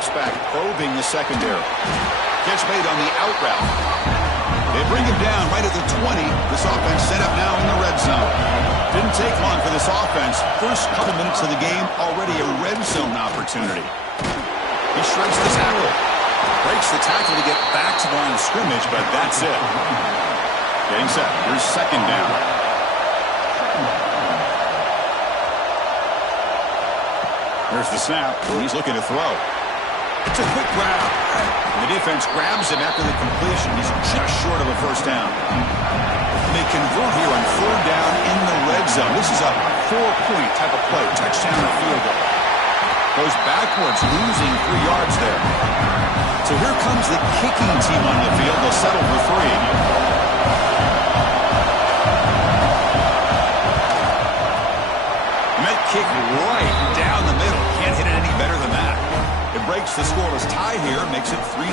drops back, probing the secondary. Catch made on the out route. They bring him down right at the 20. This offense set up now in the red zone. Didn't take long for this offense. First couple minutes of the game, already a red zone opportunity. He shreds the tackle. Breaks the tackle to get back to the line of scrimmage, but that's it. Getting set. Here's second down. There's the snap. He's looking to throw. It's a quick grab. And the defense grabs him after the completion. He's just short of a first down. They convert here on third down in the red zone. This is a 4-point type of play. Touchdown or field goal. Goes backwards, losing 3 yards there. So here comes the kicking team on the field. They'll settle for 3. Kick right down the middle. Can't hit it any better than that. It breaks the scoreless tie here, makes it 3-0.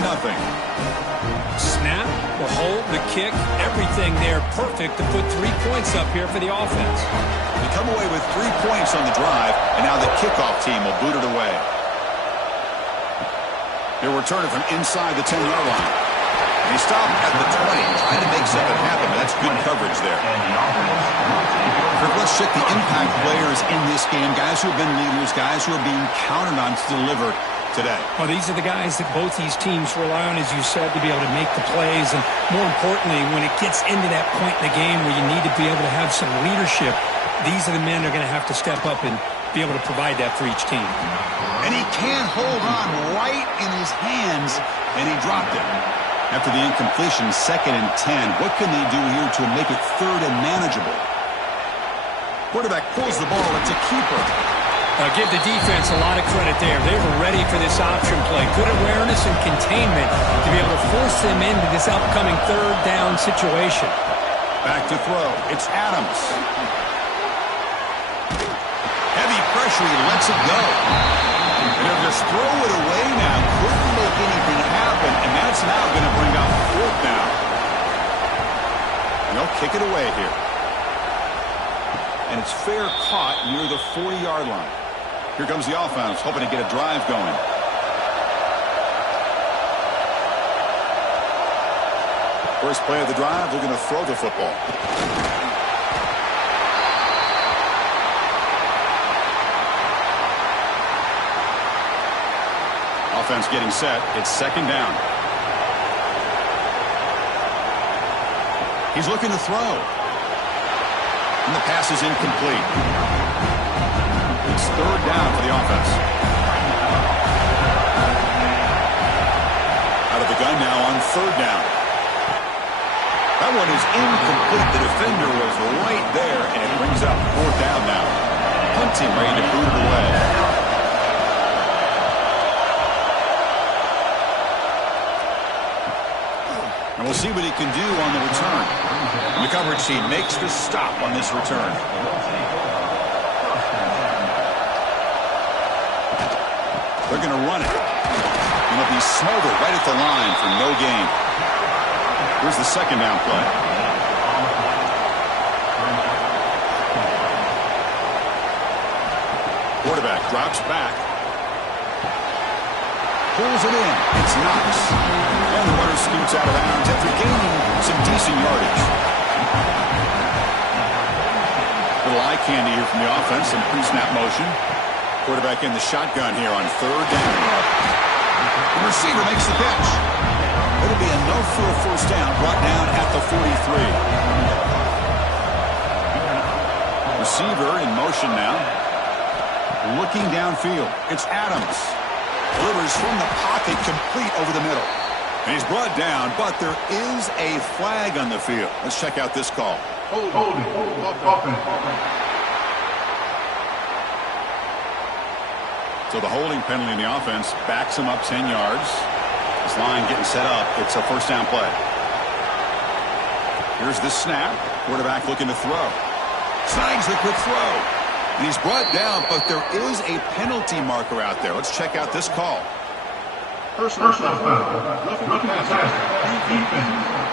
Snap, the hold, the kick, everything there perfect to put 3 points up here for the offense. They come away with 3 points on the drive, and now the kickoff team will boot it away. They'll return it from inside the 10-yard line. And he stopped at the 20, trying to make something happen, but that's good coverage there. Let's check the impact players in this game, guys who have been leaders, guys who are being counted on to deliver today. Well, these are the guys that both these teams rely on, as you said, to be able to make the plays. And more importantly, when it gets into that point in the game where you need to be able to have some leadership, these are the men that are going to have to step up and be able to provide that for each team. And he can't hold on right in his hands, and he dropped it. After the incompletion, 2nd and 10. What can they do here to make it 3rd and manageable? Quarterback pulls the ball. It's a keeper. Give the defense a lot of credit there. They were ready for this option play. Good awareness and containment to be able to force them into this upcoming 3rd down situation. Back to throw. It's Adams. Heavy pressure. He lets it go. And they'll just throw it away now. Couldn't make anything happen. And that's now going to bring up 4th down. And they'll kick it away here. And it's fair caught near the 40-yard line. Here comes the offense, hoping to get a drive going. First play of the drive, they're going to throw the football. Offense getting set. It's 2nd down. He's looking to throw. And the pass is incomplete. It's 3rd down for the offense. Out of the gun now on 3rd down. That one is incomplete. The defender was right there, and it brings up 4th down now. Hunting ready to boot it away. And we'll see what he can do on the return. The coverage team makes the stop on this return. They're going to run it. And it'll be smothered right at the line for no gain. Here's the 2nd down play. Quarterback drops back. Pulls it in. It's Knox. And the runner scoots out of bounds after gaining some decent yardage. Little eye candy here from the offense. Some pre-snap motion. Quarterback in the shotgun here on 3rd down. The receiver makes the catch. It'll be enough for a first down. Brought down at the 43. Receiver in motion now. Looking downfield. It's Adams. Delivers from the pocket, complete over the middle. And he's brought down, but there is a flag on the field. Let's check out this call. Holding. So the holding penalty in the offense backs him up 10 yards. This line getting set up. It's a first down play. Here's the snap. Quarterback looking to throw. Snags the quick throw. And he's brought down, but there is a penalty marker out there. Let's check out this call. Personal foul. Looking at defense.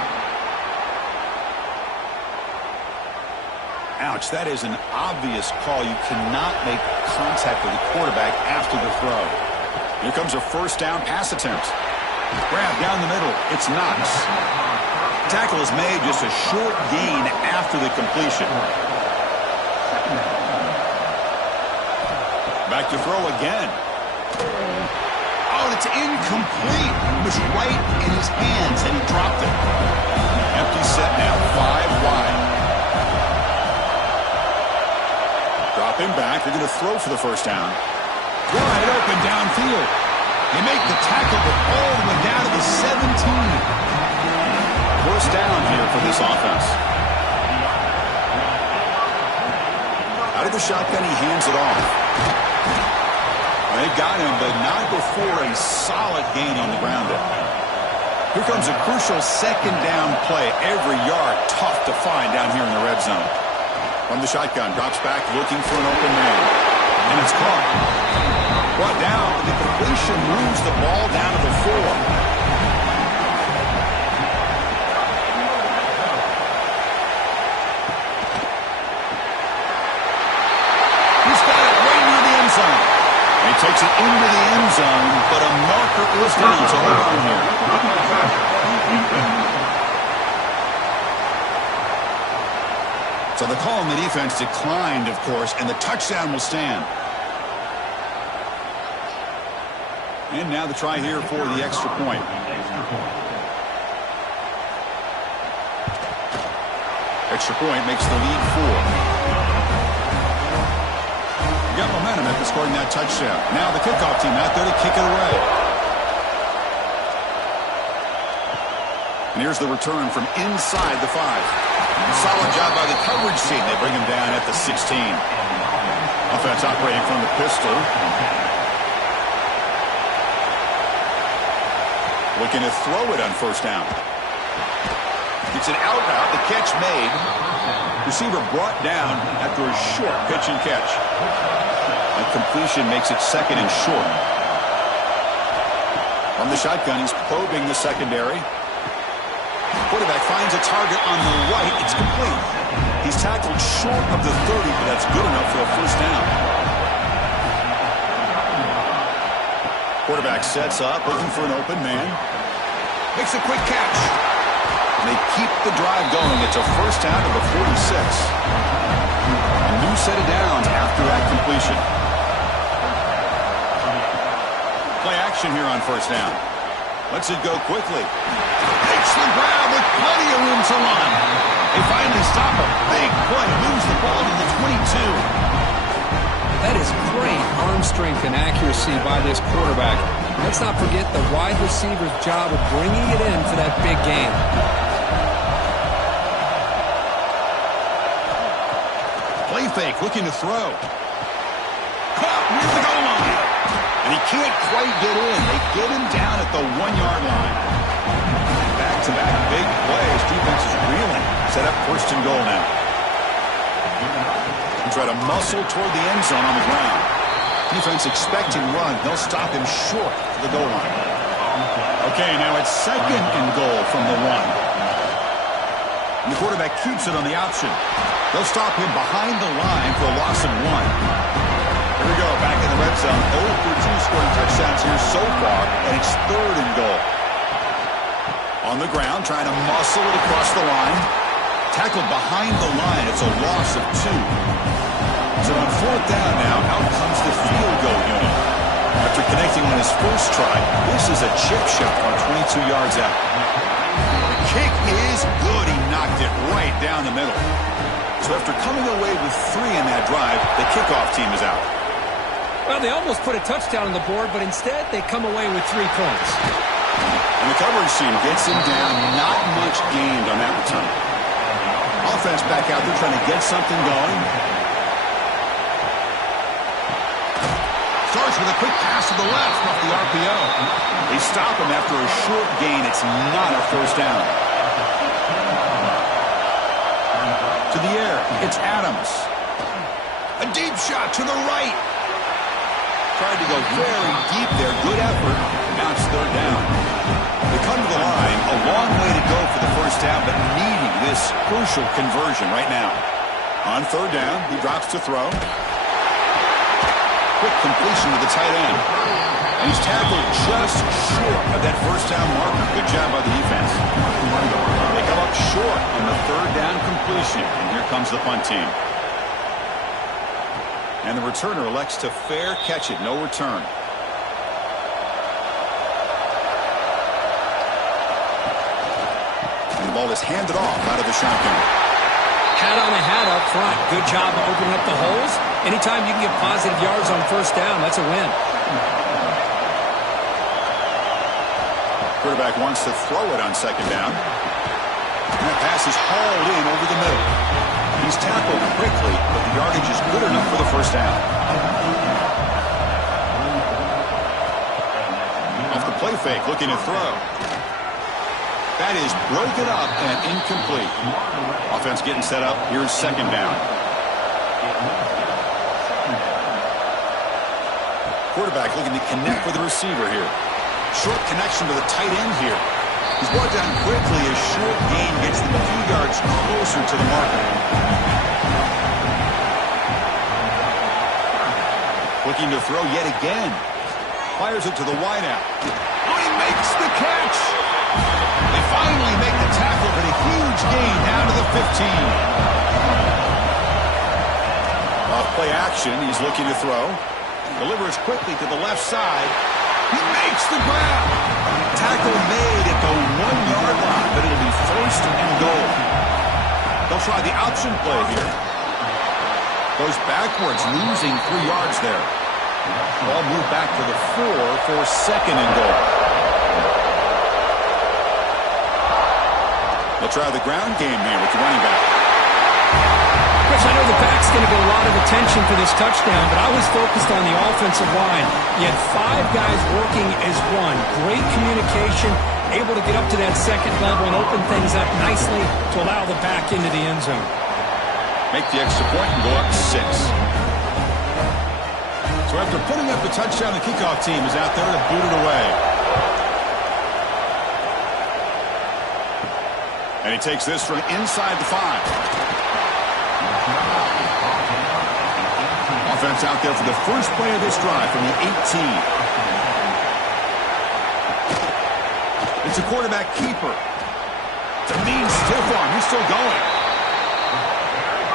Ouch, that is an obvious call. You cannot make contact with the quarterback after the throw. Here comes a first down pass attempt. Grab down the middle. It's Knox. Tackle is made, just a short gain after the completion. Back to throw again. Oh, it's incomplete. It was right in his hands, and he dropped it. Empty set now, 5 wide. Dropping back. They're going to throw for the first down. Wide open downfield. They make the tackle, but all the way down to the 17. First down here for this offense. Out of the shotgun, he hands it off. They got him, but not before a solid gain on the ground. Here comes a crucial second down play. Every yard tough to find down here in the red zone. From the shotgun, drops back looking for an open man. And it's caught. Brought down, but the completion moves the ball down to the 4. He's got it right near the end zone. He takes it into the end zone, but a marker is down, so hold on here. So the call on the defense declined, of course, and the touchdown will stand. And now the try here for the extra point. Extra point makes the lead 4. Got momentum after scoring that touchdown. Now the kickoff team out there to kick it away. And here's the return from inside the 5. Solid job by the coverage team. They bring him down at the 16. Offense operating from the pistol. Looking to throw it on first down. It's an out route. The catch made. Receiver brought down after a short pitch and catch. A completion makes it second and short. From the shotgun, he's probing the secondary. Quarterback finds a target on the right. It's complete. He's tackled short of the 30, but that's good enough for a first down. Quarterback sets up, looking for an open man. Makes a quick catch. And they keep the drive going. It's a first down to the 46. A new set of downs after that completion. Play action here on first down. Lets it go quickly. Takes the grab with plenty of room to run. They finally stop him. Big play. Moves the ball to the 22. That is great arm strength and accuracy by this quarterback. Let's not forget the wide receiver's job of bringing it in for that big game. Play fake, looking to throw. Caught near the goal line. And he can't quite get in. They get him down at the 1-yard line. Back-to-back big plays. Defense is reeling. Set up first and goal now. And try to muscle toward the end zone on the ground. Defense expecting run. They'll stop him short of the goal line. Okay, now it's second and goal from the 1. And the quarterback keeps it on the option. They'll stop him behind the line for a loss of 1. Here we go, back in the red zone. 0 for 2 scoring touchdowns here so far, and it's third and goal. On the ground, trying to muscle it across the line. Tackled behind the line. It's a loss of 2. So on fourth down now, out comes the field goal unit. After connecting on his first try, this is a chip shot from 22 yards out. The kick is good. He knocked it right down the middle. So after coming away with 3 in that drive, the kickoff team is out. Well, they almost put a touchdown on the board, but instead they come away with 3 points. And the coverage team gets him down. Not much gained on that return. Offense back out there trying to get something going. Starts with a quick pass to the left off the RPO. They stop him after a short gain. It's not a first down. To the air, it's Adams. A deep shot to the right. Tried to go very deep there. Good effort. Now it's third down. They come to the line. A long way to go for the first down, but needing this crucial conversion right now. On third down, he drops to throw. Quick completion to the tight end. And he's tackled just short of that first down marker. Good job by the defense. They come up short on the third down completion. And here comes the punt team. And the returner elects to fair catch it. No return. And the ball is handed off out of the shotgun. Hat on a hat up front. Good job of opening up the holes. Anytime you can get positive yards on first down, that's a win. Quarterback wants to throw it on second down. And that pass is hauled in over the middle. He's tackled quickly, but the yardage is good enough for the first down. Off the play fake, looking to throw. That is broken up and incomplete. Offense getting set up. Here's second down. Quarterback looking to connect with the receiver here. Short connection to the tight end here. He's brought down quickly. A short gain gets them a few yards closer to the marker. Looking to throw yet again. Fires it to the wideout. Oh, he makes the catch. They finally make the tackle, but a huge gain down to the 15. Off play action, he's looking to throw. Delivers quickly to the left side. He makes the grab. Tackle made at the 1-yard line, but it'll be first and goal. They'll try the option play here. Goes backwards, losing 3 yards there. Ball moved back to the 4 for second and goal. They'll try the ground game here with the running back. Chris, I know the back's going to get a lot of attention for this touchdown, but I was focused on the offensive line. You had 5 guys working as one. Great communication, able to get up to that second level and open things up nicely to allow the back into the end zone. Make the extra point and go up 6. So after putting up the touchdown, the kickoff team is out there to boot it away. And he takes this from inside the 5. Offense out there for the first play of this drive from the 18. It's a quarterback keeper. It's a mean stiff arm. He's still going.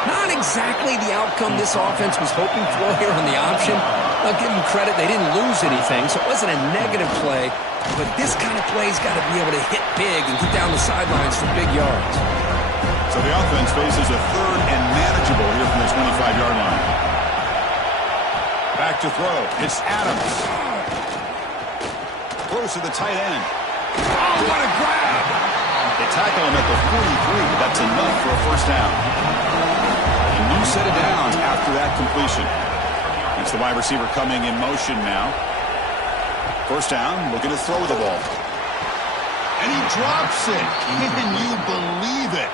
Not exactly the outcome this offense was hoping for here on the option. I'll give them credit. They didn't lose anything, so it wasn't a negative play. But this kind of play's got to be able to hit big and get down the sidelines for big yards. So the offense faces a third and manageable here from the 25-yard line. Back to throw. It's Adams. Throws to the tight end. Oh, what a grab! They tackle him at the 43, but that's enough for a first down. And you set it down after that completion. It's the wide receiver coming in motion now. First down, looking to throw the ball. And he drops it. Can you believe it?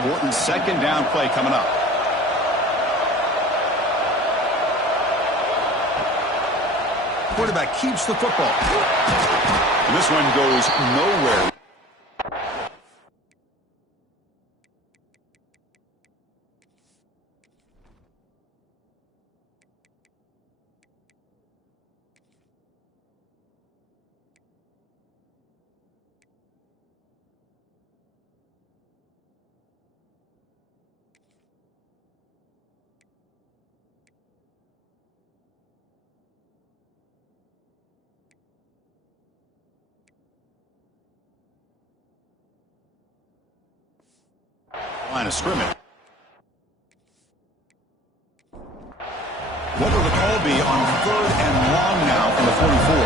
Important second down play coming up. Quarterback keeps the football. And this one goes nowhere. Line of scrimmage. What will the call be on third and long now from the 44?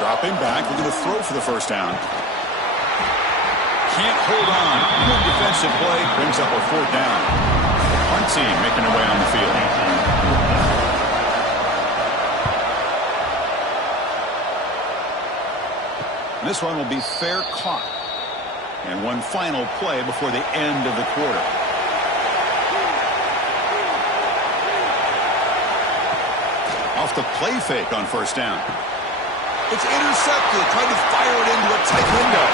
Dropping back, looking to throw for the first down. Can't hold on. Good defensive play brings up a fourth down. The punt team making their way on the field. And this one will be fair caught. And one final play before the end of the quarter. Off the play fake on first down. It's intercepted, trying to fire it into a tight window.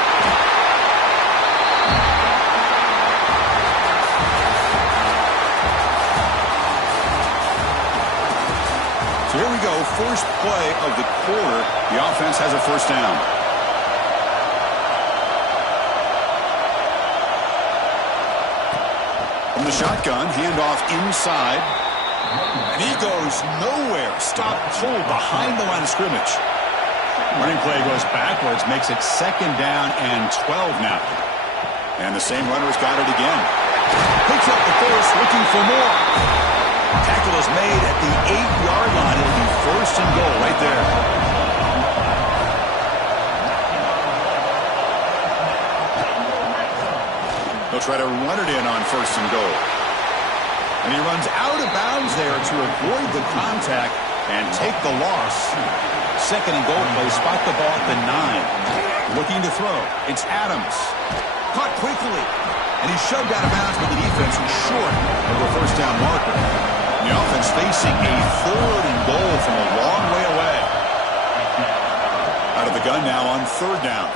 first play of the quarter, the offense has a first down. From the shotgun, handoff inside. And he goes nowhere. Stop pulled behind the line of scrimmage. Running play goes backwards, makes it 2nd down and 12 now. And the same runner's got it again. Picks up the first, looking for more. Tackle is made at the 8-yard line. It'll be 1st and goal right there. They'll try to run it in on 1st and goal. And he runs out of bounds there to avoid the contact and take the loss. 2nd and goal play, spot the ball at the 9. Looking to throw. It's Adams. Caught quickly. And he's shoved out of bounds, but the defense is short of the first down marker. And the offense facing a 3rd and goal from a long way away. Out of the gun now on 3rd down.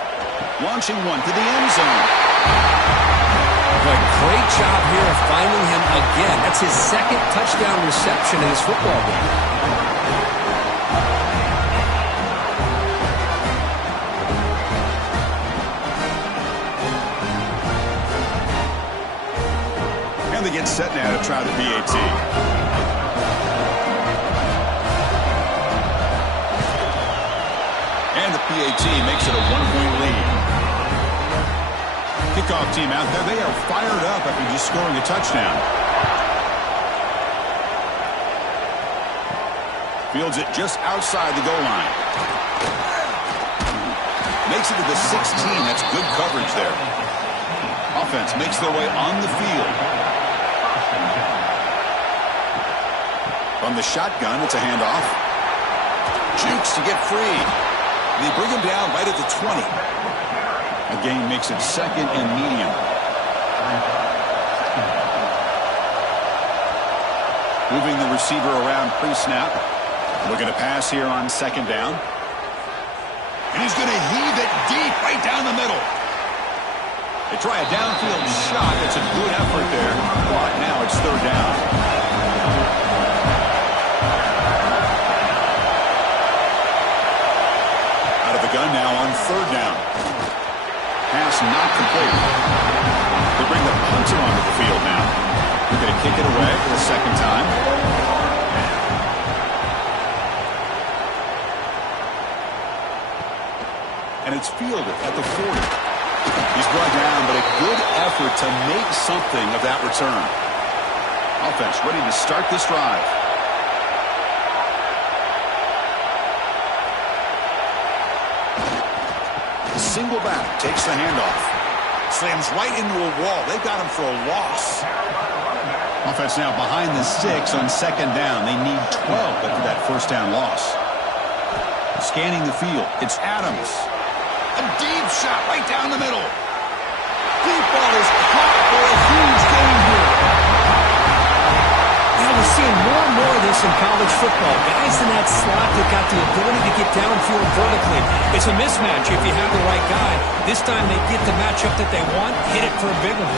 Launching one to the end zone. But great job here of finding him again. That's his 2nd touchdown reception in this football game. And they get set now to try the PAT. And the PAT makes it a 1-point lead. Kickoff team out there. They are fired up after just scoring a touchdown. Fields it just outside the goal line. Makes it to the 16. That's good coverage there. Offense makes their way on the field. From the shotgun, it's a handoff. Jukes to get free. They bring him down right at the 20. A gain makes it 2nd and medium. Moving the receiver around pre-snap. Looking to pass here on 2nd down. And he's going to heave it deep right down the middle. They try a downfield shot. It's a good effort there. But now it's 3rd down. Out of the gun now on 3rd down. Pass not complete. They bring the punter onto the field now. They're going to kick it away for the 2nd time. And it's fielded at the 40. He's brought down, but a good effort to make something of that return. Offense ready to start this drive. Single back, takes the handoff. Slams right into a wall. They've got him for a loss. Offense now behind the 6 on 2nd down. They need 12 after that first down loss. Scanning the field, it's Adams. A deep shot right down the middle. Deep ball is caught for a huge gain here. Yeah, we're seeing more and more of this in college football. Guys in that slot that got the ability to get downfield vertically. It's a mismatch if you have the right guy. This time they get the matchup that they want, hit it for a big one.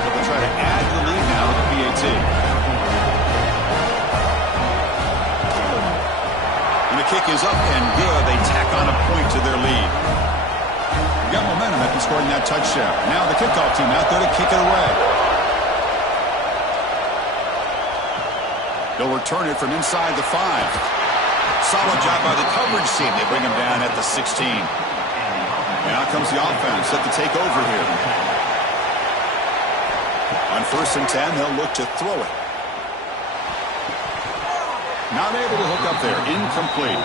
They'll try to add the lead now with the PAT. And the kick is up and good. They tack on a point to their lead. Got momentum after scoring that touchdown. Now the kickoff team out there to kick it away. They'll return it from inside the 5. Solid job by the coverage team. They bring him down at the 16. And out comes the offense set to take over here. On 1st and 10, they'll look to throw it. Not able to hook up there. Incomplete.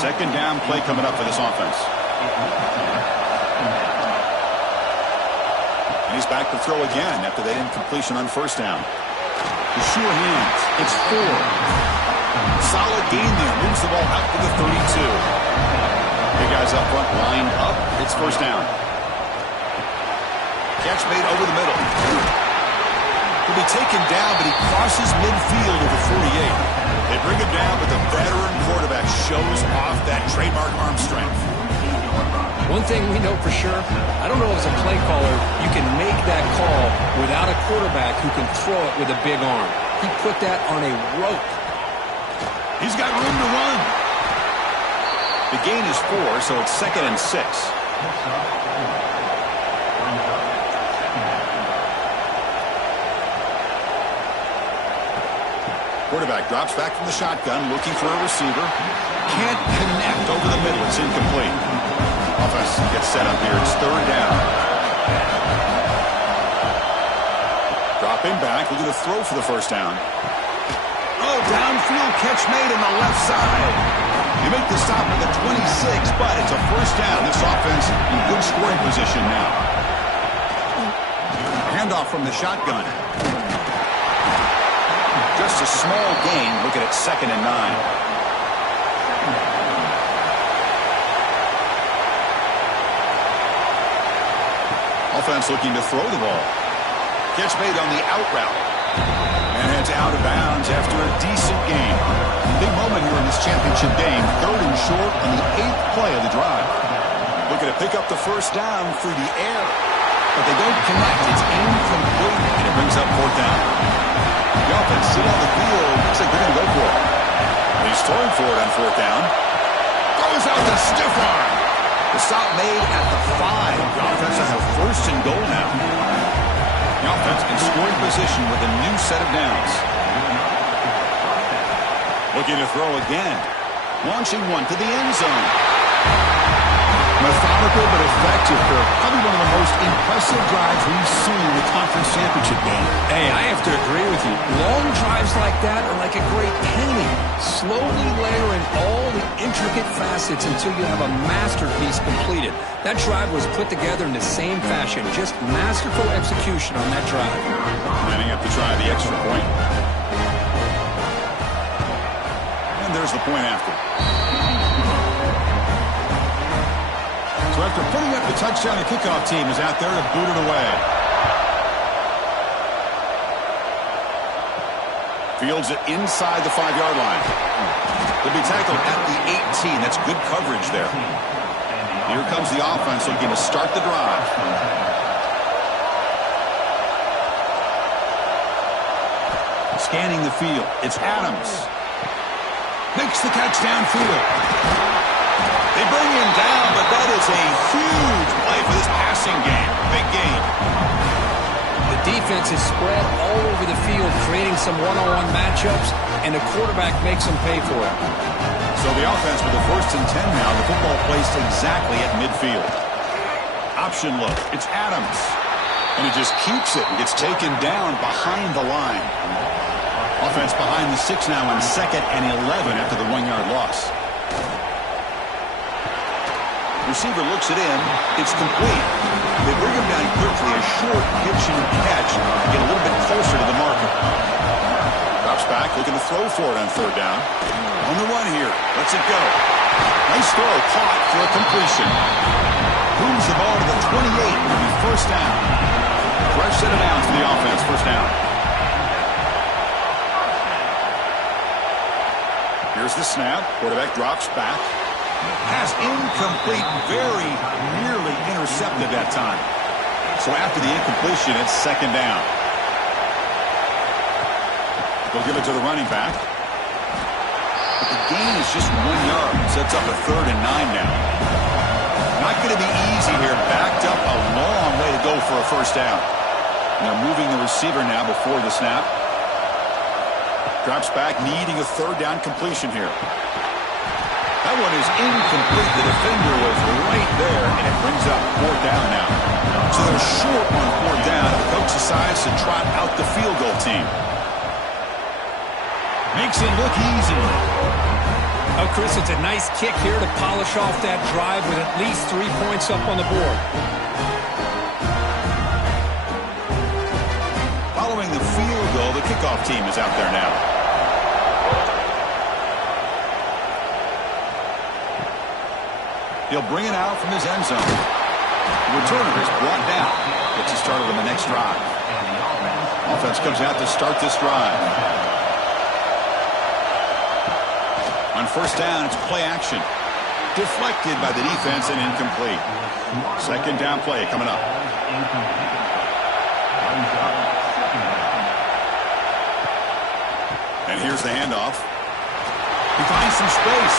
2nd down play coming up for this offense. And he's back to throw again after that incompletion on 1st down. The sure hands. It's 4. Solid gain there. Moves the ball out to the 32. Big guys up front lined up. It's 1st down. Catch made over the middle. He'll be taken down, but he crosses midfield to the 48. They bring him down, but the veteran quarterback shows off that trademark arm strength. One thing we know for sure, I don't know as a play caller, you can make that call without a quarterback who can throw it with a big arm. He put that on a rope. He's got room to run. The gain is 4, so it's 2nd and 6. Quarterback drops back from the shotgun, looking for a receiver. Can't connect over the middle. It's incomplete. Offense gets set up here. It's 3rd down. Dropping back, looking to throw for the 1st down. Oh, downfield catch made on the left side. You make the stop at the 26, but it's a 1st down. This offense in good scoring position now. Handoff from the shotgun. Just a small gain. Look at it, 2nd and 9. Offense looking to throw the ball. Catch made on the out route. And it's out of bounds after a decent gain. Big moment here in this championship game. 3rd and short on the 8th play of the drive. Looking to pick up the 1st down through the air. But they don't connect. It's incomplete. And it brings up 4th down. The offense sit on the field. Looks like they're going to go for it. And he's throwing for it on 4th down. Throws out the stiff arm. The stop made at the 5. The offense will have 1st and goal now. The offense in scoring position with a new set of downs. Looking to throw again. Launching one to the end zone. Methodical but effective, Kirk. Probably one of the most impressive drives we've seen in the conference championship game. Hey, I have to agree with you. Long drives like that are like a great painting. Slowly layering all the intricate facets until you have a masterpiece completed. That drive was put together in the same fashion. Just masterful execution on that drive. Lining up to try the extra point. And there's the point after. So after putting up the touchdown, the kickoff team is out there to boot it away. Fields it inside the 5-yard line. They'll be tackled at the 18. That's good coverage there. Here comes the offense looking to start the drive. Scanning the field. It's Adams. Makes the catch downfield. They bring him down, but that is a huge play for this passing game. Big gain. The defense is spread all over the field, creating some one-on-one matchups, and the quarterback makes them pay for it. So the offense with the 1st and 10 now. The football placed exactly at midfield. Option look. It's Adams. And he just keeps it and gets taken down behind the line. Offense behind the 6 now on 2nd and 11 after the 1-yard loss. Receiver looks it in. It's complete. They bring him down quickly. A short pitch and catch to get a little bit closer to the marker. Drops back, looking to throw for it on 3rd down. On the run here. Lets it go. Nice throw. Caught for a completion. Moves the ball to the 28. It'll be 1st down. Fresh set of downs for the offense. 1st down. Here's the snap. Quarterback drops back. Pass incomplete, very nearly intercepted that time. So after the incompletion, it's 2nd down. They'll give it to the running back. But the gain is just 1 yard. Sets up a 3rd and 9 now. Not going to be easy here. Backed up a long way to go for a 1st down. And they're moving the receiver now before the snap. Drops back, needing a 3rd down completion here. That one is incomplete. The defender was right there, and it brings up 4th down now. So they're short on 4th down. The coach decides to trot out the field goal team. Makes it look easy. Oh, Chris, it's a nice kick here to polish off that drive with at least 3 points up on the board. Following the field goal, the kickoff team is out there now. He'll bring it out from his end zone. The returner is brought down. Gets you started on the next drive. Offense comes out to start this drive. On 1st down, it's play action. Deflected by the defense and incomplete. Second down play coming up. And here's the handoff. He finds some space.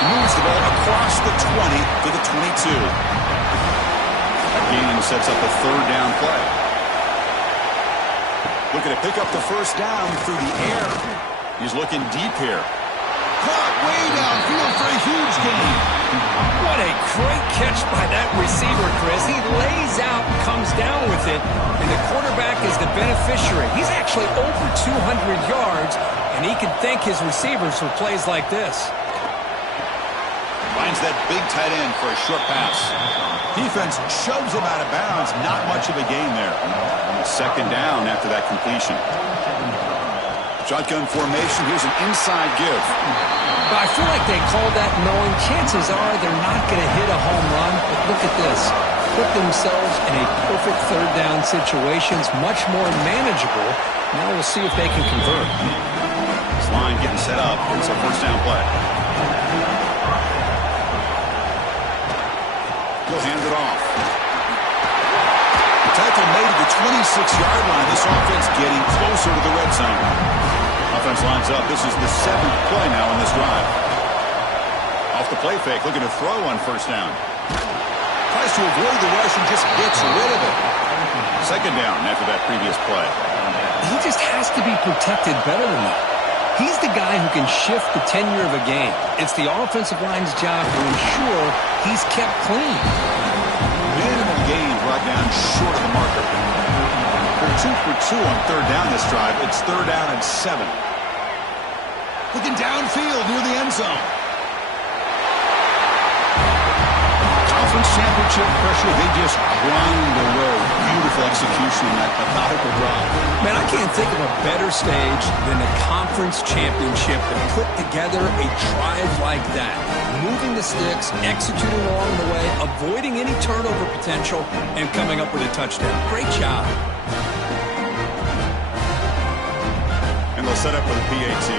He moves the ball across the 20 to the 22. That gain sets up a third down play. Looking to pick up the first down through the air. He's looking deep here. Caught way downfield for a huge gain. What a great catch by that receiver, Chris. He lays out and comes down with it, and the quarterback is the beneficiary. He's actually over 200 yards, and he can thank his receivers for plays like this. Finds that big tight end for a short pass. Defense shoves him out of bounds. Not much of a gain there. Second down after that completion. Shotgun formation. Here's an inside give. But I feel like they called that knowing chances are they're not going to hit a home run. But look at this. Put themselves in a perfect third down situation. It's much more manageable. Now we'll see if they can convert. This line getting set up. It's a first down play. He'll hand it off. The tackle made at the 26-yard line. This offense getting closer to the red zone. Offense lines up. This is the 7th play now in this drive. Off the play fake, looking to throw on first down. Tries to avoid the rush and just gets rid of it. Second down after that previous play. He just has to be protected better than that. He's the guy who can shift the tenure of a game. It's the offensive line's job to ensure he's kept clean. Minimal gain brought down short of the marker. They're 2 for 2 on third down this drive. It's third down and 7. Looking downfield near the end zone. Conference championship pressure, they just grind away. Beautiful execution in that methodical drive. Man, I can't think of a better stage than the conference championship to put together a drive like that. Moving the sticks, executing along the way, avoiding any turnover potential, and coming up with a touchdown. Great job. And they'll set up for the PAT.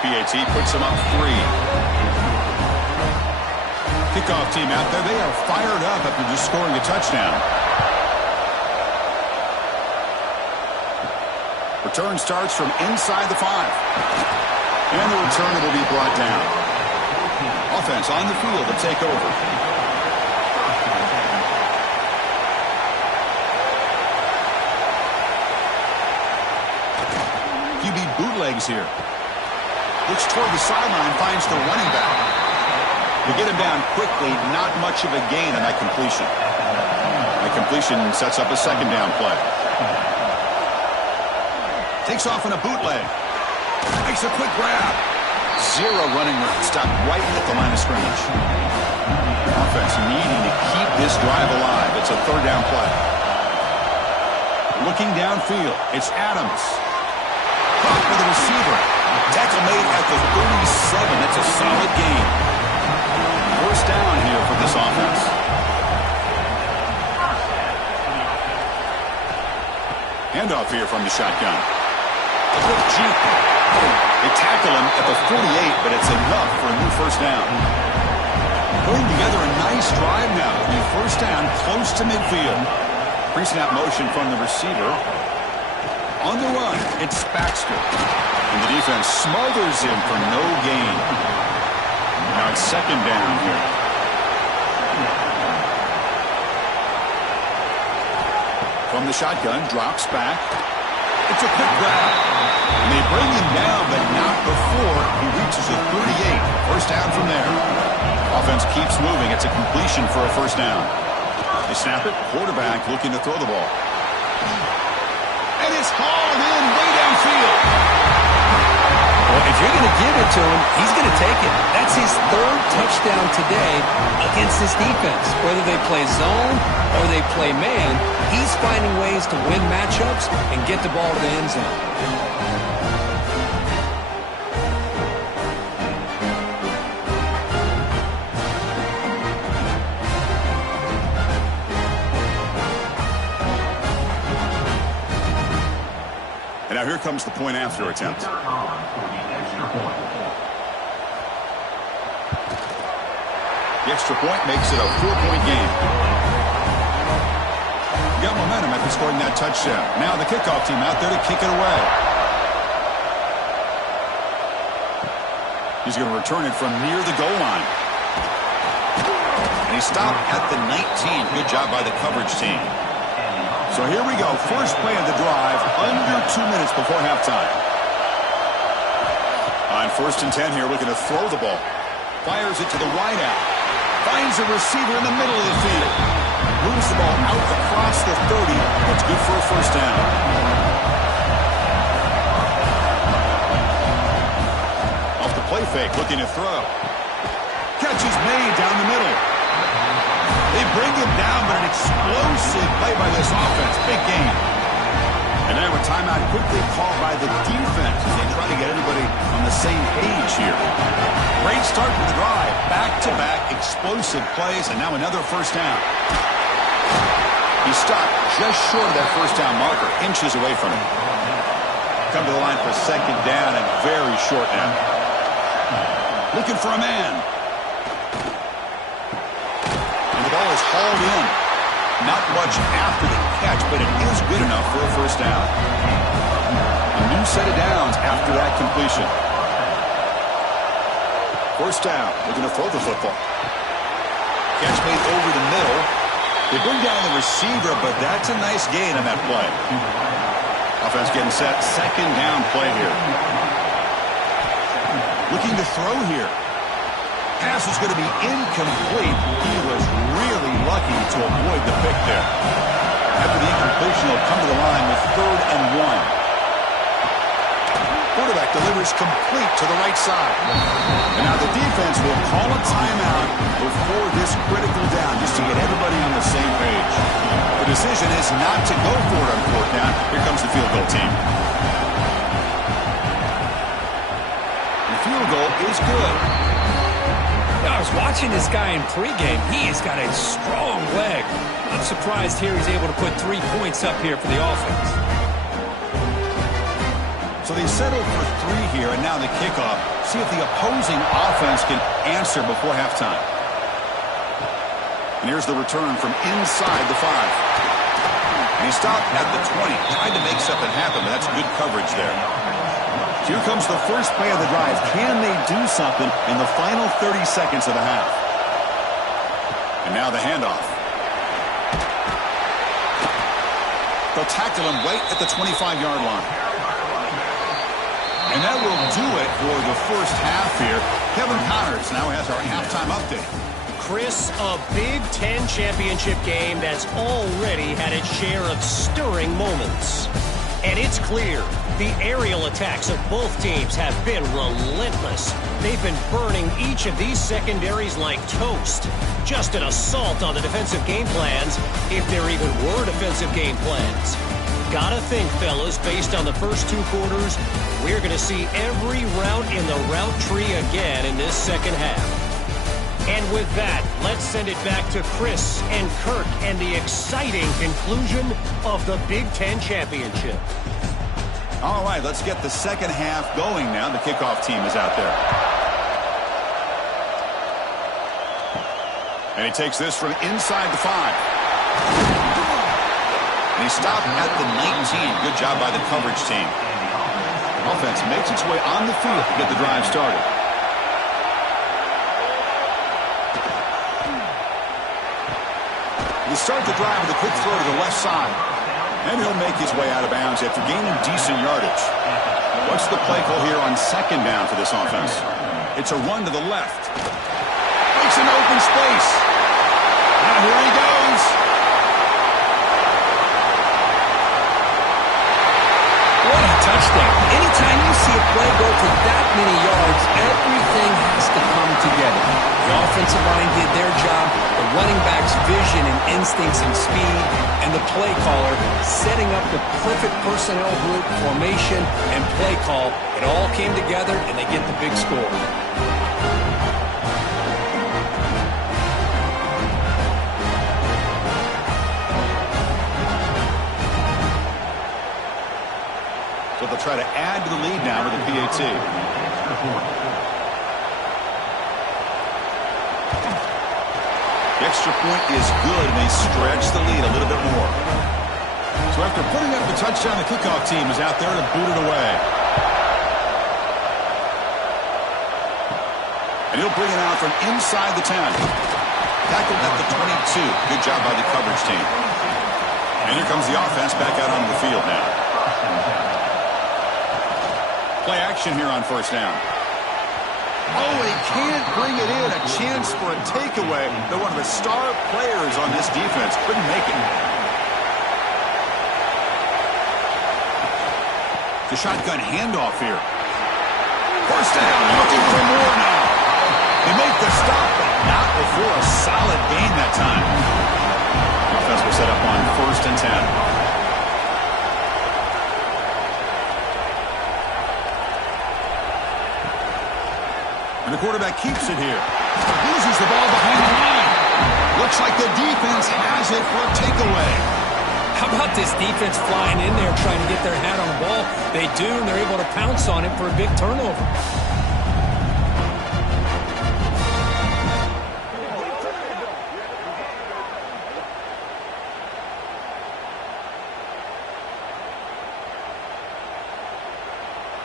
PAT puts them up 3. Kickoff team out there. They are fired up after just scoring a touchdown. Return starts from inside the 5. And the returner will be brought down. Offense on the field to take over. QB bootlegs here. Looks toward the sideline, finds the running back. To get him down quickly, not much of a gain on that completion. The completion sets up a second down play. Takes off in a bootleg. Makes a quick grab. 0 running room. Stopped right at the line of scrimmage. Offense needing to keep this drive alive. It's a third down play. Looking downfield, it's Adams. Caught for the receiver. Tackle made at the 37. That's a solid gain. First down here for this offense. Handoff here from the shotgun. A quick juke. They tackle him at the 48, but it's enough for a new first down. Putting together a nice drive now. New first down close to midfield. Pre-snap motion from the receiver. On the run, it's Baxter. And the defense smothers him for no gain. Now it's second down here. From the shotgun, drops back. It's a quick grab. And they bring him down, but not before he reaches the 38. First down from there. Offense keeps moving. It's a completion for a first down. They snap it. Quarterback looking to throw the ball. And it's hauled in way downfield. Well, if you're going to give it to him, he's going to take it. That's his 3rd touchdown today against this defense. Whether they play zone or they play man, he's finding ways to win matchups and get the ball to the end zone. And now here comes the point after attempt. For the extra point. The extra point makes it a 4-point game. Got momentum after scoring that touchdown. Now the kickoff team out there to kick it away. He's going to return it from near the goal line. And he stopped at the 19. Good job by the coverage team. So here we go. First play of the drive, under 2 minutes before halftime. On 1st and 10 here, looking to throw the ball. Fires it to the wide out. Finds a receiver in the middle of the field. Moves the ball out across the 30. That's good for a first down. Off the play fake, looking to throw. Catch is made down the middle. They bring him down, but an explosive play by this offense. Big game. And now a timeout quickly called by the defense as they try to get everybody on the same page here. Great start to the drive. Back-to-back explosive plays, and now another first down. He stopped just short of that first down marker, inches away from it. Come to the line for second down and very short now. Looking for a man. And the ball is hauled in. Not much after the catch, but it is good enough for a first down. A new set of downs after that completion. First down, looking to throw the football. Catch made over the middle. They bring down the receiver, but that's a nice gain on that play. Offense getting set, second down play here. Looking to throw here. Pass is going to be incomplete. He was really lucky to avoid the pick there. After the incompletion, he'll come to the line with 3rd and 1. Quarterback delivers complete to the right side. And now the defense will call a timeout before this critical down, just to get everybody on the same page. The decision is not to go for it on 4th down. Here comes the field goal team. The field goal is good. I was watching this guy in pregame. He has got a strong leg. I'm surprised here he's able to put 3 points up here for the offense. So they settled for 3 here, and now the kickoff. See if the opposing offense can answer before halftime. And here's the return from inside the 5. And he stopped at the 20. Tried to make something happen, but that's good coverage there. Here comes the first play of the drive. Can they do something in the final 30 seconds of the half? And now the handoff. They'll tackle him right at the 25-yard line. And that will do it for the first half here. Kevin Connors now has our halftime update. Chris, a Big Ten championship game that's already had its share of stirring moments. And it's clear, the aerial attacks of both teams have been relentless. They've been burning each of these secondaries like toast. Just an assault on the defensive game plans, if there even were defensive game plans. Gotta think, fellas, based on the first 2 quarters, we're going to see every route in the route tree again in this second half. And with that, let's send it back to Chris and Kirk and the exciting conclusion of the Big Ten Championship. All right, let's get the second half going now. The kickoff team is out there. And he takes this from inside the 5. And he stopped at the 19. Good job by the coverage team. Offense makes its way on the field to get the drive started. He starts the drive with a quick throw to the left side. And he'll make his way out of bounds after gaining decent yardage. What's the play call here on second down for this offense? It's a run to the left. Makes an open space. And here he goes. What a touchdown. Anytime you see a play go for that many yards, everything has to come together. The offensive line did their job, the running back's vision and instincts and speed, and the play caller setting up the perfect personnel group, formation, and play call. It all came together, and they get the big score. So the They'll try to add to the lead now with a PAT. The extra point is good, and they stretch the lead a little bit more. So after putting up the touchdown, the kickoff team is out there to boot it away. And he'll bring it out from inside the 10. Tackled at the 22. Good job by the coverage team. And here comes the offense back out onto the field now. Play action here on first down. Oh, he can't bring it in. A chance for a takeaway. They're one of the star players on this defense. Couldn't make it. The shotgun handoff here. First down. Looking for more now. They make the stop, but not before a solid gain that time. Offense will set up on first and 10. And the quarterback keeps it here. Loses the ball behind the line. Looks like the defense has it for a takeaway. How about this defense flying in there trying to get their hat on the ball? They do, and they're able to pounce on it for a big turnover.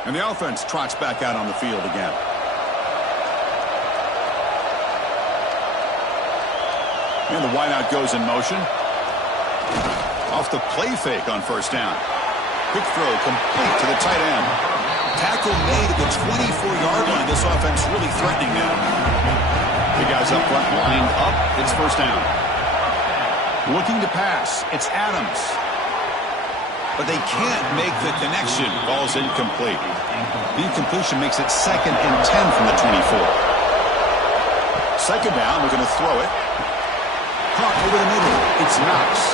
And the offense trots back out on the field again. And the wideout goes in motion. Off the play fake on first down. Quick throw complete to the tight end. Tackle made at the 24-yard line. This offense really threatening now. The guys up front lined up. It's first down. Looking to pass. It's Adams. But they can't make the connection. Ball's incomplete. The incompletion makes it 2nd and 10 from the 24. Second down, we're going to throw it. Caught over the middle. It's Knox.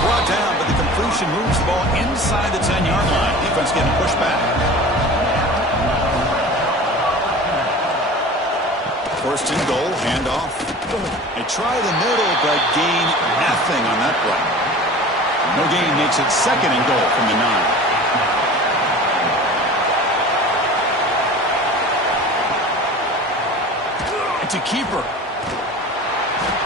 Brought down, but the completion moves the ball inside the 10-yard line. Defense getting pushed back. First and goal, handoff. They try the middle, but gain nothing on that play. No gain makes it 2nd and goal from the 9. It's a keeper.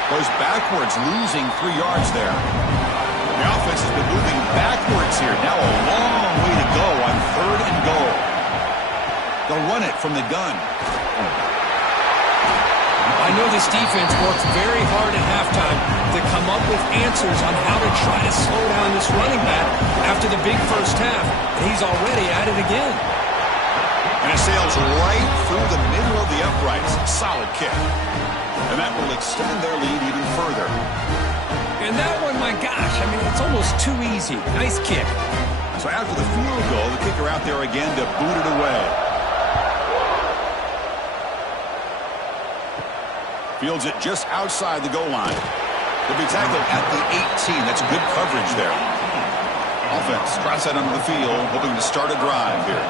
Goes backwards, losing 3 yards there. The offense has been moving backwards here. Now a long way to go on 3rd and goal. They'll run it from the gun. I know this defense works very hard at halftime to come up with answers on how to try to slow down this running back after the big first half. And he's already at it again. And it sails right through the middle of the uprights. Solid kick. And that will extend their lead even further. And that one, my gosh, I mean, it's almost too easy. Nice kick. So after the field goal, the kicker out there again to boot it away. Fields it just outside the goal line. They'll be tackled at the 18. That's good coverage there. Offense trots out onto the field, hoping to start a drive here.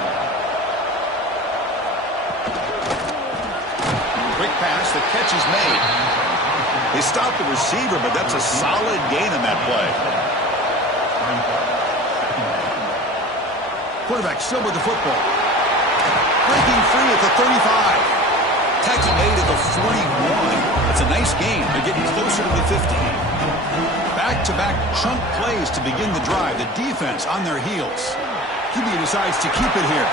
Quick pass, the catch is made. They stopped the receiver, but that's a solid gain on that play. Quarterback still with the football. Breaking free at the 35. Tackle made at the 41. That's a nice gain. They're getting closer to the 50. Back-to-back chunk plays to begin the drive. The defense on their heels. QB decides to keep it here.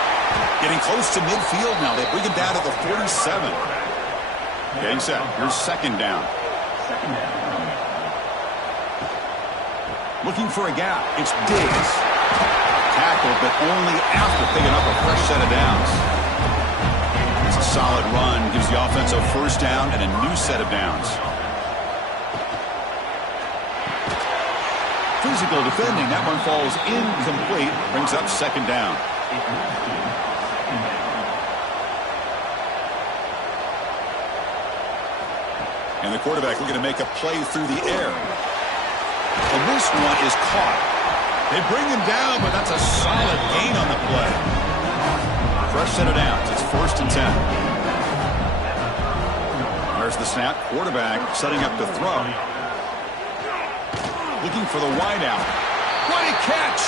Getting close to midfield now. They bring it down to the 47. Getting set. Here's second down. Looking for a gap. It's Diggs. Tackled, but only after picking up a fresh set of downs. It's a solid run. Gives the offense a first down and a new set of downs. Physical defending. That one falls incomplete. Brings up second down. And the quarterback looking to make a play through the air. And this one is caught. They bring him down, but that's a solid gain on the play. Fresh set of downs. It's first and 10. There's the snap. Quarterback setting up to throw. Looking for the wideout. What a catch!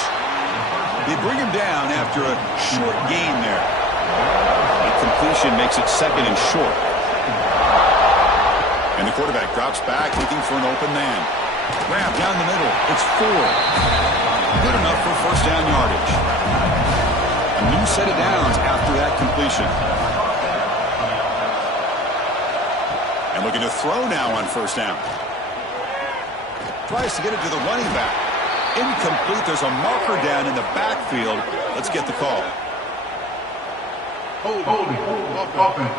They bring him down after a short gain there. A completion makes it second and short. And the quarterback drops back, looking for an open man. Grab down the middle. It's 4. Good enough for first down yardage. A new set of downs after that completion. And looking to throw now on first down. Tries to get it to the running back. Incomplete. There's a marker down in the backfield. Let's get the call. Holding. Offense.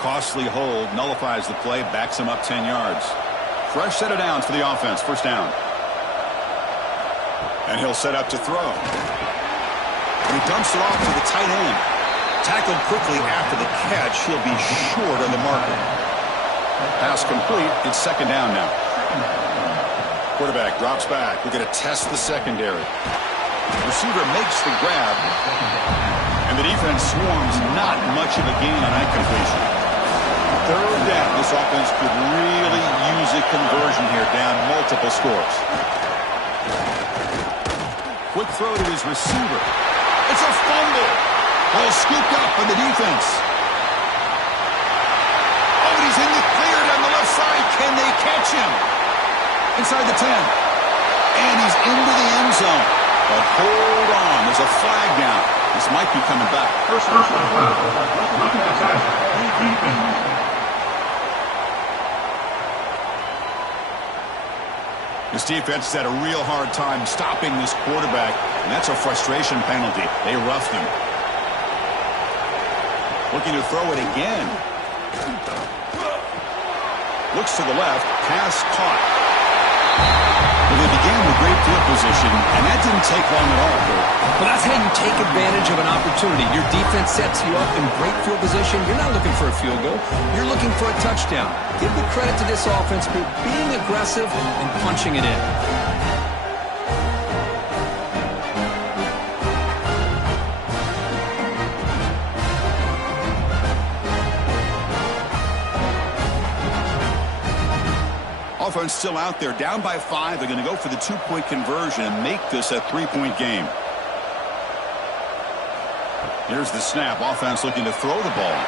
Costly hold, nullifies the play, backs him up 10 yards. Fresh set of downs for the offense, first down. And he'll set up to throw. And he dumps it off to the tight end. Tackled quickly after the catch. He'll be short on the marker. Pass complete. It's second down now. Quarterback drops back. We're going to test the secondary. Receiver makes the grab. And the defense swarms. Not much of a gain on that completion. Third down. This offense could really use a conversion here, down multiple scores. Quick throw to his receiver. It's a fumble. Ball scooped up on the defense. Oh, and he's in the clear down the left side. Can they catch him? Inside the 10. And he's into the end zone. But hold on. There's a flag down. This might be coming back. First. This defense has had a real hard time stopping this quarterback, and that's a frustration penalty. They roughed him. Looking to throw it again. Looks to the left. Pass caught. Well, they began with great field position, and that didn't take long at all. Well, that's how you take advantage of an opportunity. Your defense sets you up in great field position. You're not looking for a field goal. You're looking for a touchdown. Give the credit to this offense for being aggressive and punching it in. Offense still out there, down by 5. They're going to go for the 2-point conversion and make this a 3-point game. Here's the snap. Offense looking to throw the ball.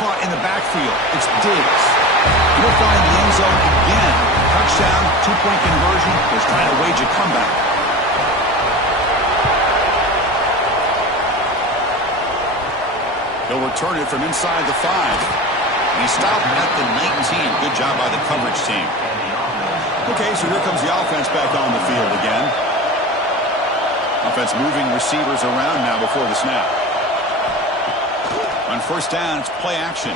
Caught in the backfield. It's Diggs. He'll find the end zone again. Touchdown, 2-point conversion. Was trying to wage a comeback. He'll return it from inside the 5. And he stopped at the 19. Good job by the coverage team. Okay, so here comes the offense back on the field again. Offense moving receivers around now before the snap. On first down, it's play action.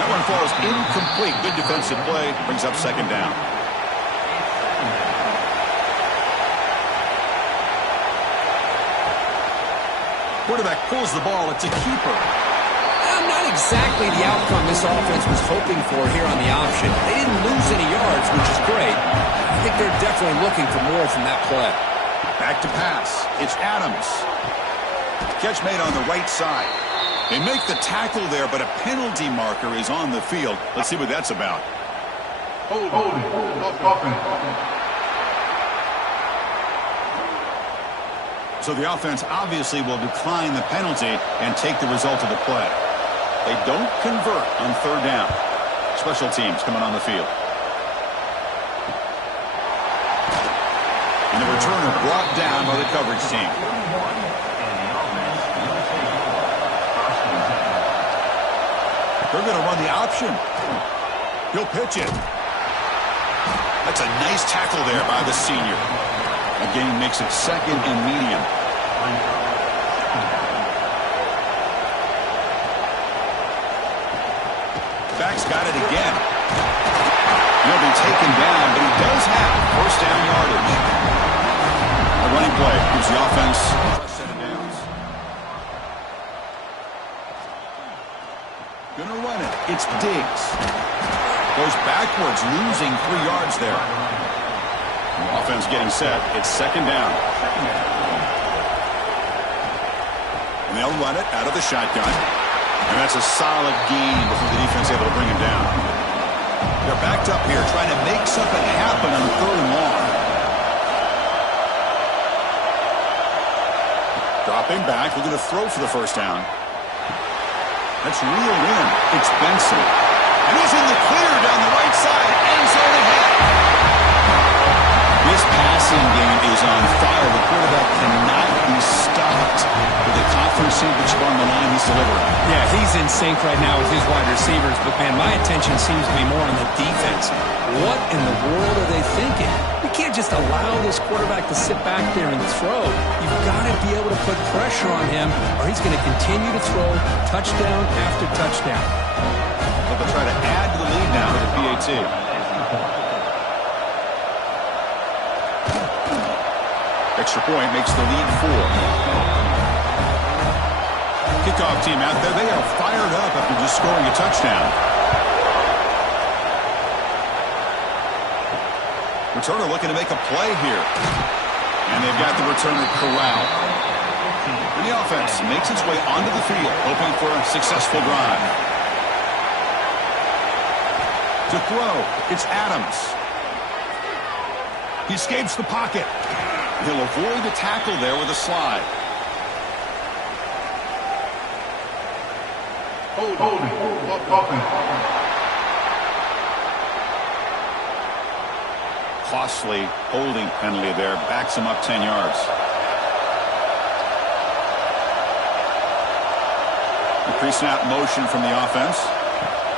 That one falls incomplete. Good defensive play. Brings up second down. Quarterback pulls the ball. It's a keeper. Not exactly the outcome this offense was hoping for here on the option. They didn't lose any yards, which is great. I think they're definitely looking for more from that play. Back to pass. It's Adams. Catch made on the right side. They make the tackle there, but a penalty marker is on the field. Let's see what that's about. Holding. Offense. So the offense obviously will decline the penalty and take the result of the play. They don't convert on third down. Special teams coming on the field. And the returner brought down by the coverage team. They're going to run the option. He'll pitch it. That's a nice tackle there by the senior. The game makes it second and medium. Back's got it again. He'll be taken down, but he does have first down yardage. A running play gives the offense a set of downs. Gonna run it. It's Diggs. Goes backwards, losing 3 yards there. The offense getting set. It's second down. And they'll run it out of the shotgun. And that's a solid gain before the defense able to bring him down. They're backed up here trying to make something happen on third and long. Dropping back, looking to throw for the first down. That's reeled in. It's Benson. And he's in the clear down the right side. End zone ahead. This passing game is on fire. The quarterback cannot be stopped with the conference championship on the line he's delivering. Yeah, he's in sync right now with his wide receivers, but, man, my attention seems to be more on the defense. What in the world are they thinking? You can't just allow this quarterback to sit back there and throw. You've got to be able to put pressure on him, or he's going to continue to throw touchdown after touchdown. But they'll try to add to the lead now with the PAT. Extra point makes the lead 4. Kickoff team out there. They are fired up after just scoring a touchdown. Returner looking to make a play here. And they've got the returner corralled. And the offense makes its way onto the field, hoping for a successful drive. To throw, it's Adams. He escapes the pocket. He'll avoid the tackle there with a slide. Holding. Offense. Costly holding penalty there. Backs him up 10 yards. The pre-snap motion from the offense.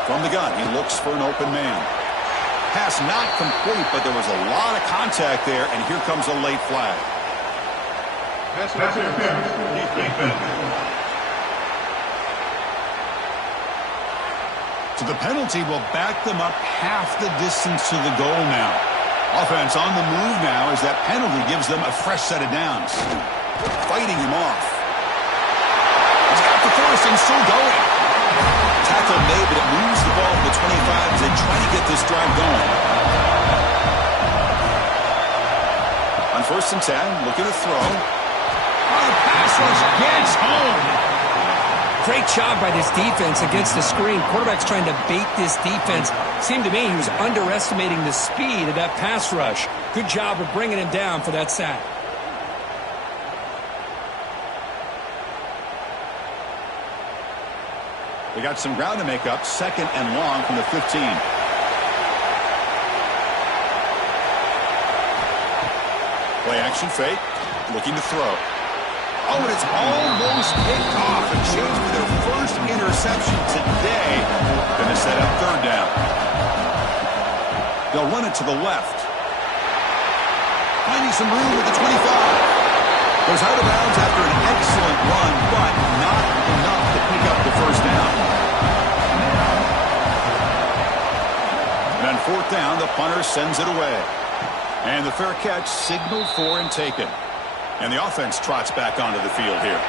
From the gun, he looks for an open man. Pass not complete, but there was a lot of contact there, and here comes a late flag. Pass interference. Defense. So the penalty will back them up half the distance to the goal now. Offense on the move now as that penalty gives them a fresh set of downs. Fighting him off. He's got the first and still going. Tackle made, but it moves the ball to the 25 as they try to get this drive going. On 1st and 10, looking to throw. Oh, the pass rush gets home. Great job by this defense against the screen. Quarterback's trying to bait this defense. Seemed to me he was underestimating the speed of that pass rush. Good job of bringing him down for that sack. They got some ground to make up. 2nd and long from the 15. Play action fake. Looking to throw. Oh, and it's almost picked off. A chance for their first interception today. Going to set up 3rd down. They'll run it to the left. Finding some room at the 25. Goes out of bounds after an excellent run, but not enough to pick up the 1st down. And on 4th down, the punter sends it away. And the fair catch signaled for and taken. And the offense trots back onto the field here.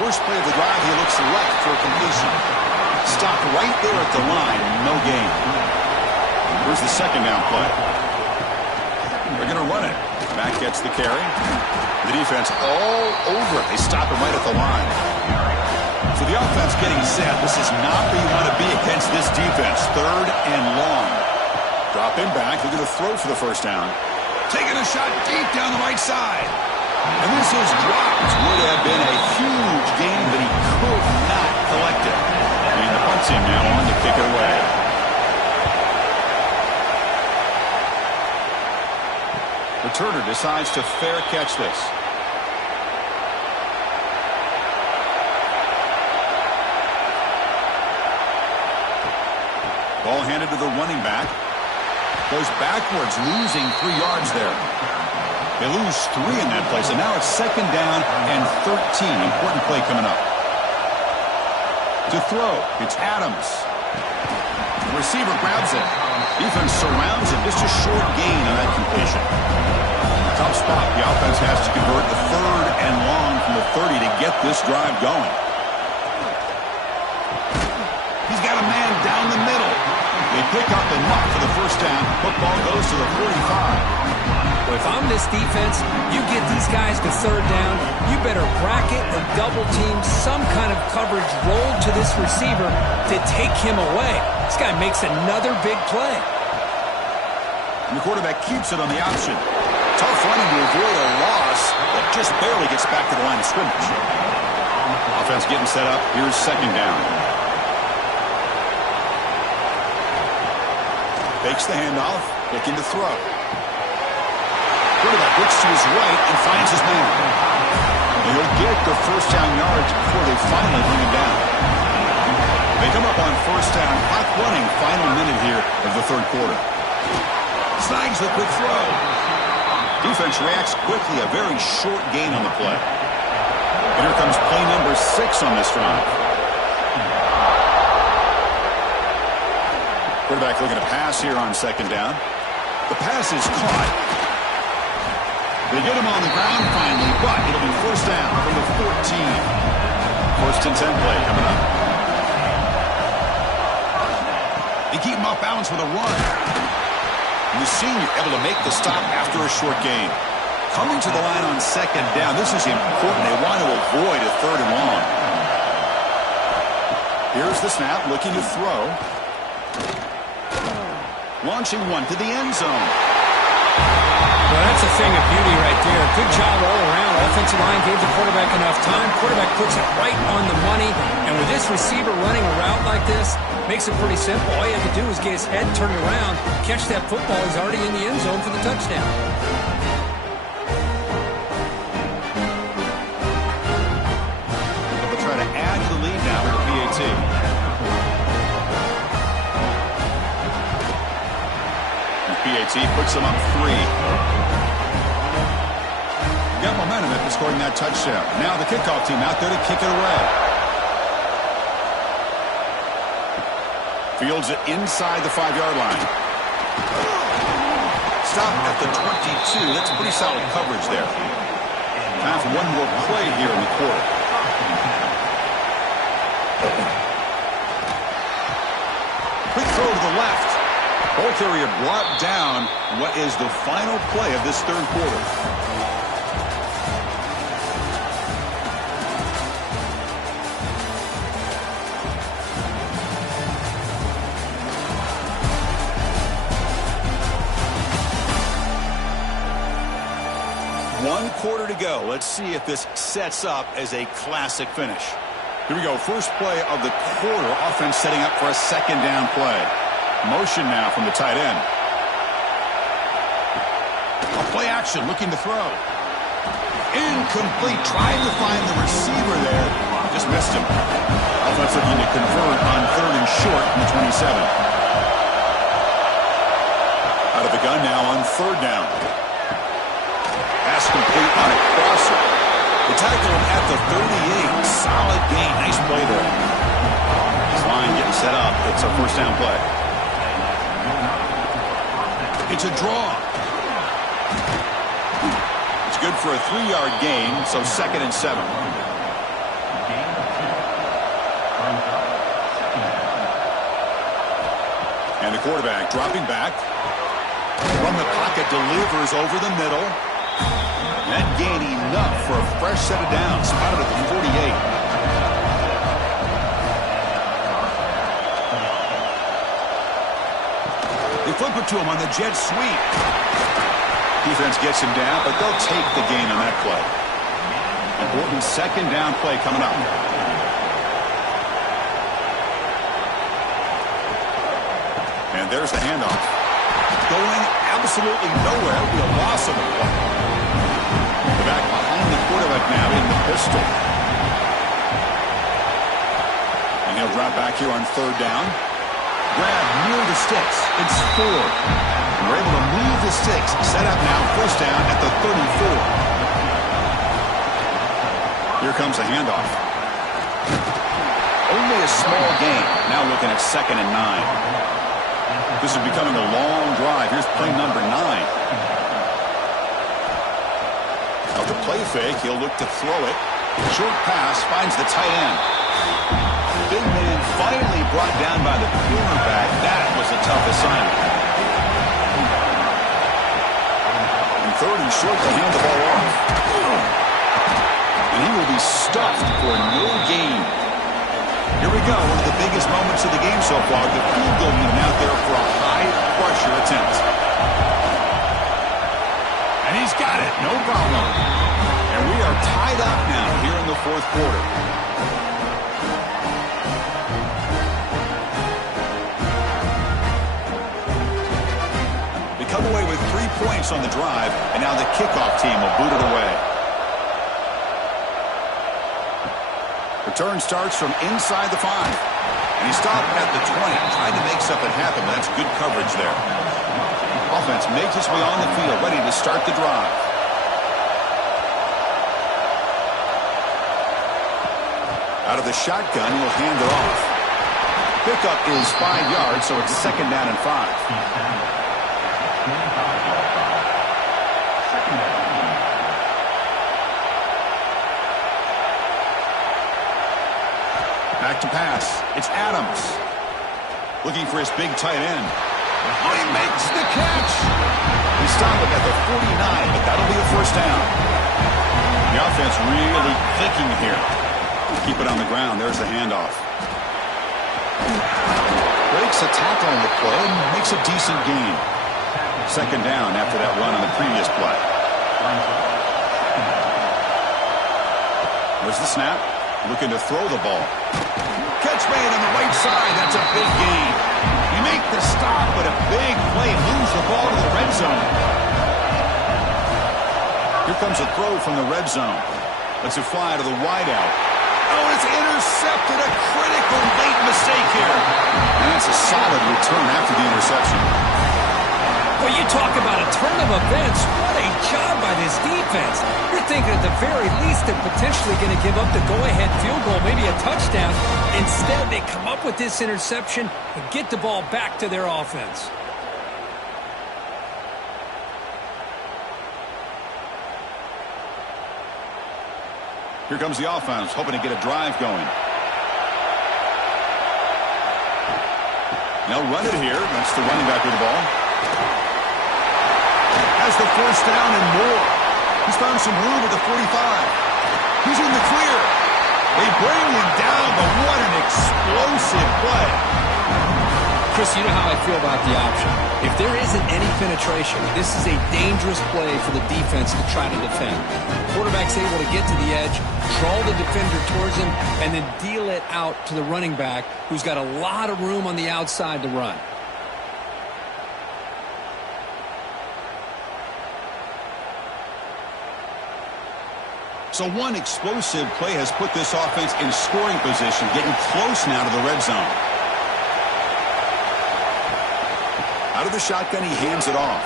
First play of the drive, he looks left for a completion. Stopped right there at the line, no gain. Here's the 2nd down play. They're going to run it. Mack gets the carry. The defense all over it. They stop him right at the line. So the offense getting set. This is not where you want to be against this defense. 3rd and long. Dropping back, looking to throw for the 1st down. Taking a shot deep down the right side. And this is dropped. Would have been a huge gain, but he could not collect it. And the punt team now on to kick it away. Returner decides to fair catch this. Ball handed to the running back. Goes backwards, losing 3 yards there. They lose 3 in that play, so now it's 2nd down and 13. Important play coming up. To throw, it's Adams. The receiver grabs it. Defense surrounds him. Just a short gain on that completion. Tough spot. The offense has to convert the 3rd and long from the 30 to get this drive going. He's got a man down the middle. They pick up enough for the 1st down. Football goes to the 45. If I'm this defense, you get these guys to 3rd down, you better bracket or double team some kind of coverage roll to this receiver to take him away. This guy makes another big play. And the quarterback keeps it on the option. Tough running to avoid a loss, but just barely gets back to the line of scrimmage. Offense getting set up. Here's second down. Takes the handoff, looking to throw. Quarterback looks to his right and finds his man. And he'll get the first down yards before they finally bring him down. They come up on first down, clock running, final minute here of the third quarter. Snags the quick throw. Defense reacts quickly, a very short gain on the play. And here comes play number 6 on this drive. Quarterback looking to pass here on second down. The pass is caught. They get him on the ground finally, but it'll be first down from the 14. First and 10 play coming up. They keep him off balance with a run. And the senior able to make the stop after a short gain. Coming to the line on second down. This is important. They want to avoid a third and long. Here's the snap, looking to throw. Launching one to the end zone. Well, that's a thing of beauty right there. Good job all around. Offensive line gave the quarterback enough time. Quarterback puts it right on the money. And with this receiver running a route like this, makes it pretty simple. All you have to do is get his head turned around, catch that football. He's already in the end zone for the touchdown. They'll try to add to the lead now with the PAT. PAT puts them up 3. Got momentum after scoring that touchdown. Now the kickoff team out there to kick it away. Fields it inside the 5-yard line. Stop at the 22. That's pretty solid coverage there. Time for one more play here in the quarter. Quick throw to the left. Ball carrier brought down. What is the final play of this third quarter? One quarter to go. Let's see if this sets up as a classic finish. Here we go. First play of the quarter. Offense setting up for a second down play. Motion now from the tight end. A play action, looking to throw. Incomplete, trying to find the receiver there. Just missed him. Offense looking to convert on third and short from the 27. Out of the gun now on third down. Pass complete on a crosser. They tackle him at the 38. Solid gain. Nice play there. This line getting set up. It's a first down play. It's a draw. It's good for a 3-yard gain, so second and 7. And the quarterback dropping back. From the pocket, delivers over the middle. That gain enough for a fresh set of downs. Spotted at the 48. They flip it to him on the jet sweep. Defense gets him down, but they'll take the gain on that play. Important second down play coming up. And there's the handoff. Going absolutely nowhere. Be a loss of a play. The back behind the quarterback now in the pistol. And he'll drop back here on third down. Grab near the sticks. It's 4. And we're able to move the sticks. Set up now, first down at the 34. Here comes the handoff. Only a small gain. Now looking at second and 9. This is becoming a long drive. Here's play number 9. Now the play fake, he'll look to throw it. Short pass finds the tight end. Big man finally brought down by the cornerback. That was a tough assignment. And third and short to hand the ball off. And he will be stuffed for no gain. Here we go. One of the biggest moments of the game so far. The field goal unit out there for a high-pressure attempt. fourth quarter. They come away with 3 points on the drive, and now the kickoff team will boot it away. Return starts from inside the 5. And he stopped at the 20, trying to make something happen, but that's good coverage there. Offense makes its way on the field, ready to start the drive. Out of the shotgun, he'll hand it off. Pickup is 5 yards, so it's second down and 5. Back to pass. It's Adams. Looking for his big tight end. Oh, he makes the catch. They stop him at the 49, but that'll be a first down. The offense really clicking here. Keep it on the ground. There's the handoff. Breaks a tackle on the play and makes a decent gain. Second down after that run on the previous play. There's the snap. Looking to throw the ball. Catch made on the right side. That's a big gain. You make the stop, but a big play. Moves the ball to the red zone. Here comes a throw from the red zone. Lets it fly to the wideout. Oh, it's intercepted. A critical late mistake here. And that's a solid return after the interception. Well, you talk about a turn of events. What a job by this defense. You're thinking at the very least they're potentially going to give up the go-ahead field goal, maybe a touchdown. Instead, they come up with this interception and get the ball back to their offense. Here comes the offense, hoping to get a drive going. They'll run it here. That's the running back with the ball. Has the first down and more. He's found some room at the 45. He's in the clear. They bring him down, but what an explosive play. Chris, you know how I feel about the option. If there isn't any penetration, this is a dangerous play for the defense to try to defend. Quarterback's able to get to the edge, draw the defender towards him, and then deal it out to the running back, who's got a lot of room on the outside to run. So one explosive play has put this offense in scoring position, getting close now to the red zone. Out of the shotgun, he hands it off.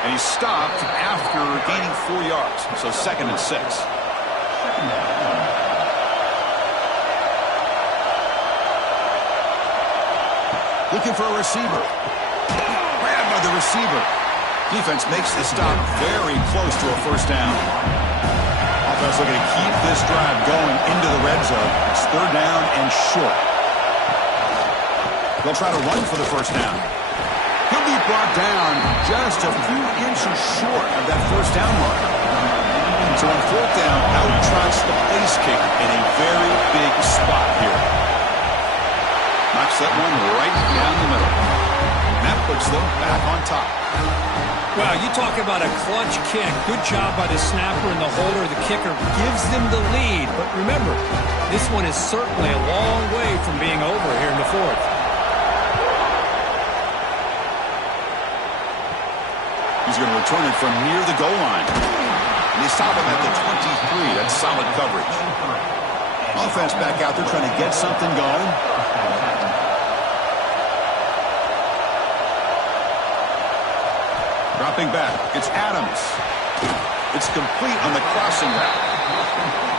And he's stopped after gaining 4 yards, so second and 6. Looking for a receiver. Grabbed by the receiver. Defense makes the stop very close to a first down. Offense looking to keep this drive going into the red zone. It's third down and short. They'll try to run for the first down. He'll be brought down just a few inches short of that first down mark. So on fourth down, out trots the place kicker in a very big spot here. Knocks that one right down the middle. And that puts them back on top. Wow, you talk about a clutch kick. Good job by the snapper and the holder. The kicker gives them the lead. But remember, this one is certainly a long way from being over here in the fourth. He's going to return it from near the goal line. And they stop him at the 23. That's solid coverage. Offense back out there trying to get something going. Dropping back. It's Adams. It's complete on the crossing route.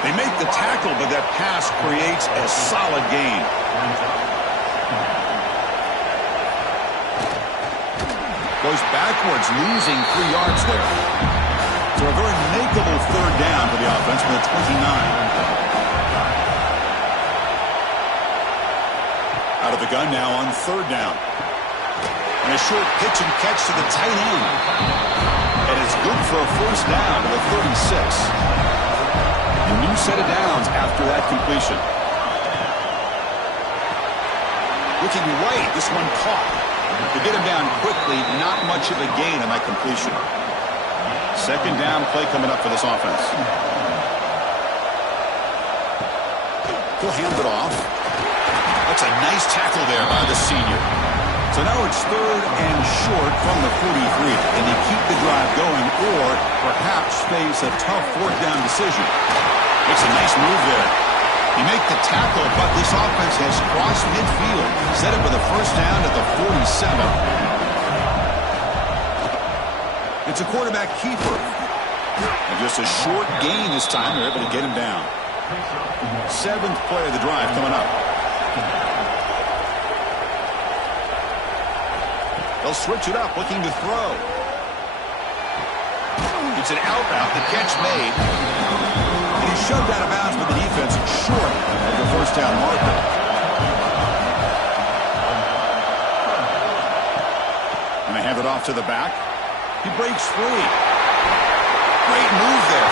They make the tackle, but that pass creates a solid gain. Goes backwards, losing 3 yards there. So a very makeable third down for the offense from the 29. Out of the gun now on third down. And a short pitch and catch to the tight end. And it's good for a first down to the 36. A new set of downs after that completion. Looking right, this one caught. To get him down quickly, not much of a gain on that completion. Second down play coming up for this offense. He'll hand it off. That's a nice tackle there by the senior. So now it's 3rd and short from the 43. Can they keep the drive going or perhaps face a tough 4th down decision? Makes a nice move there. He make the tackle, but this offense has crossed midfield. Set up with a 1st down at the 47. It's a quarterback keeper. And just a short gain this time. They're able to get him down. 7th play of the drive coming up. They'll switch it up, looking to throw. It's an out route. The catch made. And he's shoved out of bounds with the defense short of the 1st down marker. And they hand it off to the back. He breaks free. Great move there.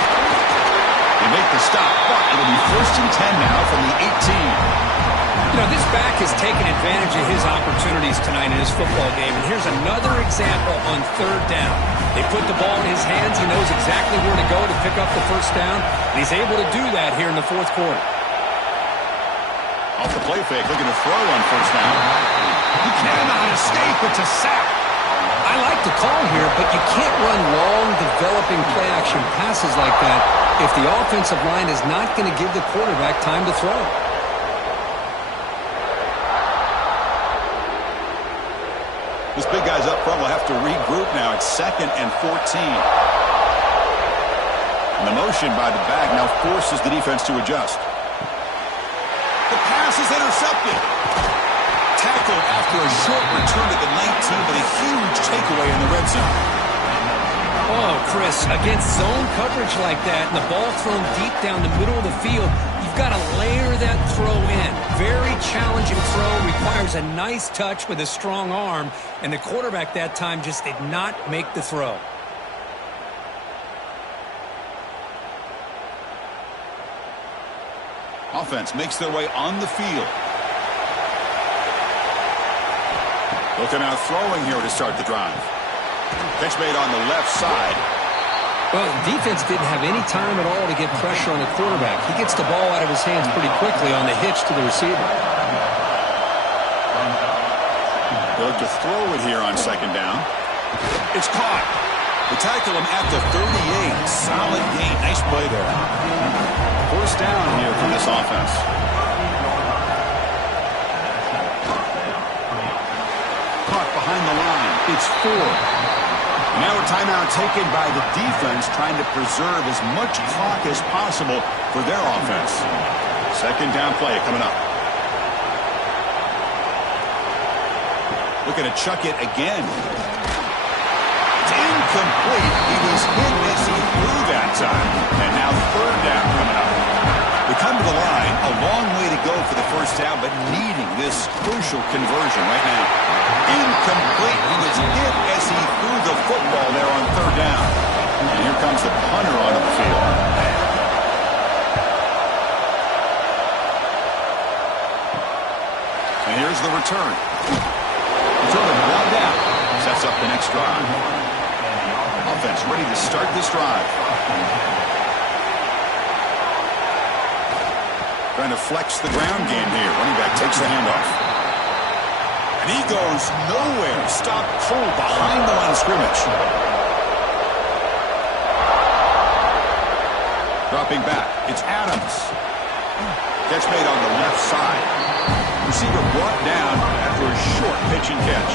They make the stop, but it'll be 1st and 10 now from the 18. You know, this back has taken advantage of his opportunities tonight in his football game. And here's another example on 3rd down. They put the ball in his hands. He knows exactly where to go to pick up the 1st down. And he's able to do that here in the 4th quarter. Off the play fake, looking to throw on 1st down. He cannot escape. It's a sack. I like the call here, but you can't run long, developing play-action passes like that if the offensive line is not going to give the quarterback time to throw. This big guy's up front will have to regroup now. It's 2nd and 14. And the motion by the back now forces the defense to adjust. The pass is intercepted. Tackled after a short return at the 19, but a huge takeaway in the red zone. Oh, Chris, against zone coverage like that and the ball thrown deep down the middle of the field, you've got to layer that throw in. Very challenging throw, requires a nice touch with a strong arm, and the quarterback that time just did not make the throw. Offense makes their way on the field. Looking out throwing here to start the drive. Catch made on the left side. Well, defense didn't have any time at all to get pressure on the quarterback. He gets the ball out of his hands pretty quickly on the hitch to the receiver. They'll look to throw it here on 2nd down. It's caught. They tackle him at the 38. Solid gain. Nice play there. 1st down here for this offense. Caught behind the line. It's 4. Now a timeout taken by the defense, trying to preserve as much clock as possible for their offense. 2nd down play coming up. Looking to chuck it again. It's incomplete. He was hit as he threw that time. And now 3rd down coming up. They come to the line, a long way to go for the 1st down, but needing this crucial conversion right now. Incomplete. He was hit as he threw the football there on 3rd down. And here comes the punter onto the field. And here's the return. Return it brought down. Sets up the next drive. Offense ready to start this drive. Trying to flex the ground game here. Running back takes the handoff. And he goes nowhere. Stop cold behind the line of scrimmage. Dropping back. It's Adams. Catch made on the left side. Receiver brought down after a short pitch and catch.